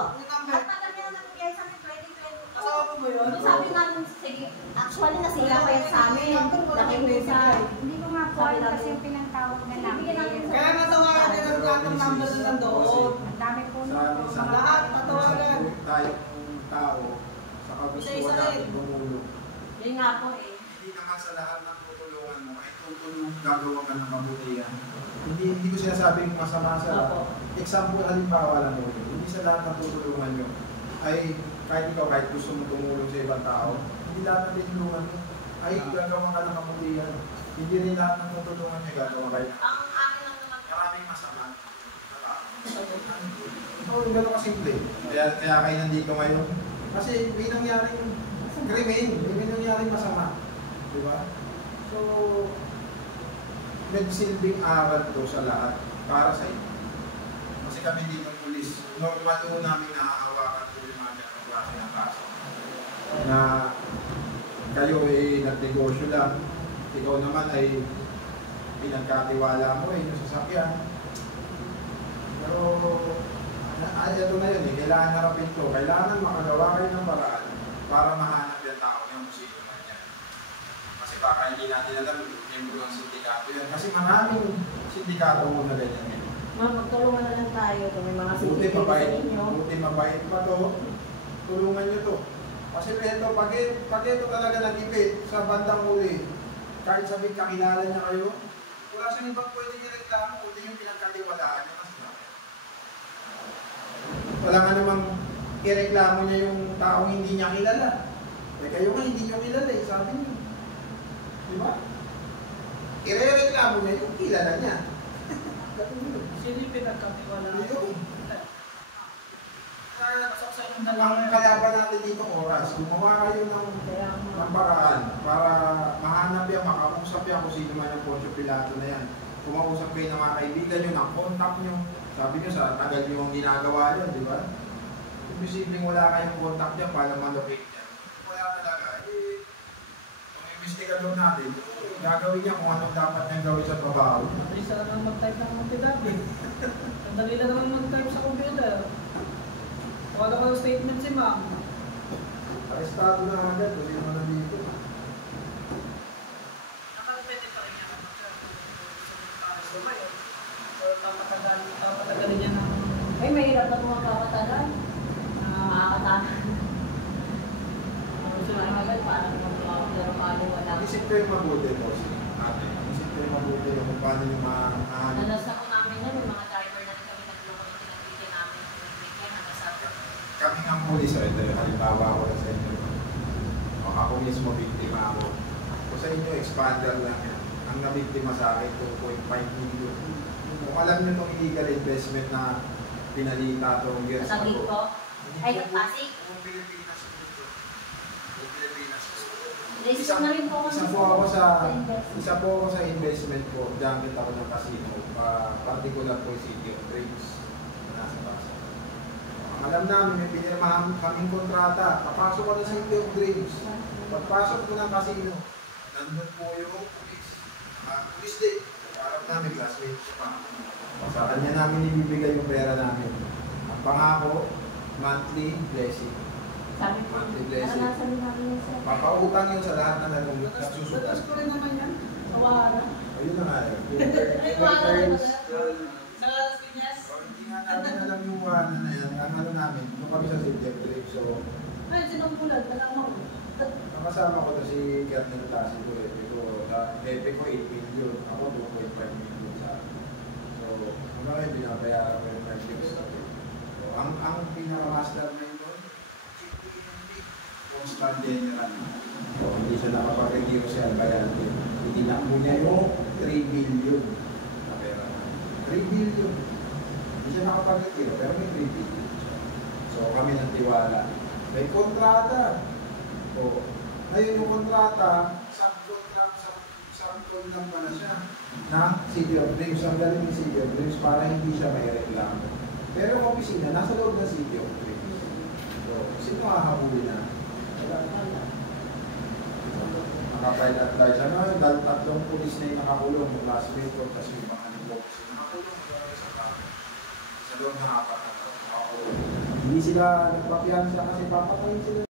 At tagal niya nagbigay sa amin 2020. Kasama ko ba yun? So, sabi namin, sige, actually nasira pa yan sa amin. Nakihusay. Hindi ko nga po alam kasi yung pinantawag na Bibigyan namin namin. sa- Kaya nga tawagan nila ang lahat ng number na nandoon. Ang dami po sa nun. amin, sa Mga lahat, patawagan. tayong tao, sa kagustuhan Isa-isa natin rin. tumulong. Yun nga po eh. Hindi naman sa lahat ng tutulungan mo ay gagawa ka ng kabutihan. Hindi ko sinasabing masama sa lahat. Example, halimbawa lang mo, hindi sa lahat ng tutulungan nyo ay kahit ikaw, kahit gusto mo tumulong sa ibang tao, hindi lahat ng tinulungan mo ay gagawa ka ng kabutihan. Hindi rin lahat ng tutulungan nyo gagawa kayo. Ang akin lang naman. Maraming masama. So, gano'n kasimple. Kaya kayo nandito ngayon. Kasi may nangyaring krimen, may nangyaring masama. Diba? So, nagsilbing aral to sa lahat para sa inyo. Kasi kami dito ng pulis, normal doon namin nahahawakan po yung mga ganong klase ng kaso. Na kayo ay nagnegosyo lang, ikaw naman ay pinagkatiwala mo yung sasakyan. Pero, ito na yun eh, kailangan harapin to. Kailangan makagawa kayo ng paraan para mahanap yung tao yung sino man yan. Kasi baka hindi natin alam yung ng sindikato yan. Kasi maraming sindikato mo na ganyan yun. Magtulungan na lang tayo kung may mga sindikato sa inyo. Buti mabait pa to, tulungan nyo to. Kasi ito, pag ito talaga nag-ipit sa bandang huli, kahit sabihin kakilala niya kayo, wala siyang ibang pwede niya reklamo, kundi yung pinagkatiwalaan niya. Wala nga namang ireklamo niya yung taong hindi niya kilala. Eh kayo nga hindi niyo kilala eh, sabi niyo. Di ba? Irereklamo niya yung kilala niya. Sino yung pinagkatiwalaan? Ayun. Pasok sa Ang kalaban natin dito oras, gumawa kayo ng paraan para mahanap yan, makausap yan kung sino man yung Poncio Pilato na yan. Kumausap kayo ng mga kaibigan nyo, ng contact nyo. Sabi nyo sa tagal nyo ang ginagawa yun, di ba? Kung posibleng wala kayong contact dyan, para malocate yan. Wala talaga. Eh, kung investigador natin, gagawin niya kung anong dapat niyang gawin sa trabaho. Mabilis na naman mag-type ng multidati. Ang dali na naman mag-type sa computer. Wala ko ng statement si ma'am. Arestado na agad, kasi naman nandito. Nakalapete pa rin niya naman siya. So, ngayon, papatagalin niya ng... Ay, mahirap na mga kapatagal. Makakatahan. Agad parang maglalaro wala. Isip ko yung mabuti po si ate. Isip ko yung mabuti kung paano yung mahanap. Nanas na po namin yan, may mga driver na rin kami nagloko yung pinagpili namin. Kami nga pulis, ito yung halimbawa ko na sa inyo. Ako mismo, biktima ako. Kung sa inyo, expander lang yan. Ang nabiktima sa akin, 2.5 million. Kung alam nyo itong illegal investment na pinalita itong years Sa Tagig po? Ay, Pasig? Kung Pilipinas ito. Kung Pilipinas ito. Register na rin po ako Isa po ako sa investment po. Gamit ako ng casino. Particular po yung City of Dreams. Nasa basa. Alam namin, may pinirmahan kaming kontrata. Papasok ko na sa City of Dreams. Pagpasok ko ng casino, nandun po yung police. Police day. Harap namin, classmates pa. Sa kanya namin ibibigay yung pera namin. Ang pangako, monthly blessing. Sabi po, Monthly blessing. naranasan din namin yun sir. Papautang yun sa lahat na nagsusulat. Datas ko rin naman yan. Kawawa. Ayun na nga yun. Ay, wala na Sa Piñas. Hindi nga namin alam yung wala na yan. Ang ano namin, nung kami sa City of Dreams. So, Ay, sinumpulan. Nalaman ko. kasama ko na si Kernel Tasi ko eh. Pepe ko 8 million. Ako 2.5 million sa akin. So, hanggang ngayon binabayaran ko yung friendships. So, ang pinaka-master na ito, Constant General. So, hindi siya nakapag-retiro si Albayante. Itinakbo niya yung 3 billion na pera. 3 billion. Hindi siya nakapag-retiro, pero may 3 billion. So, kami ng tiwala. May kontrata. O, ngayon yung kontrata, subcontract lang pala siya ng City of Dreams. Ang galing ng City of Dreams para hindi siya may reklamo. Pero ang opisina, nasa loob ng City of Dreams. So, sino hahabuli na? Wala. Nakapile at dahil siya na, dahil 3 pulis na yung nakakulong, yung classmate ko, tapos yung mga nag-office na nakakulong, sa loob ng 4 na nakakulong. Hindi sila nagpapiyan sila kasi papatayin sila.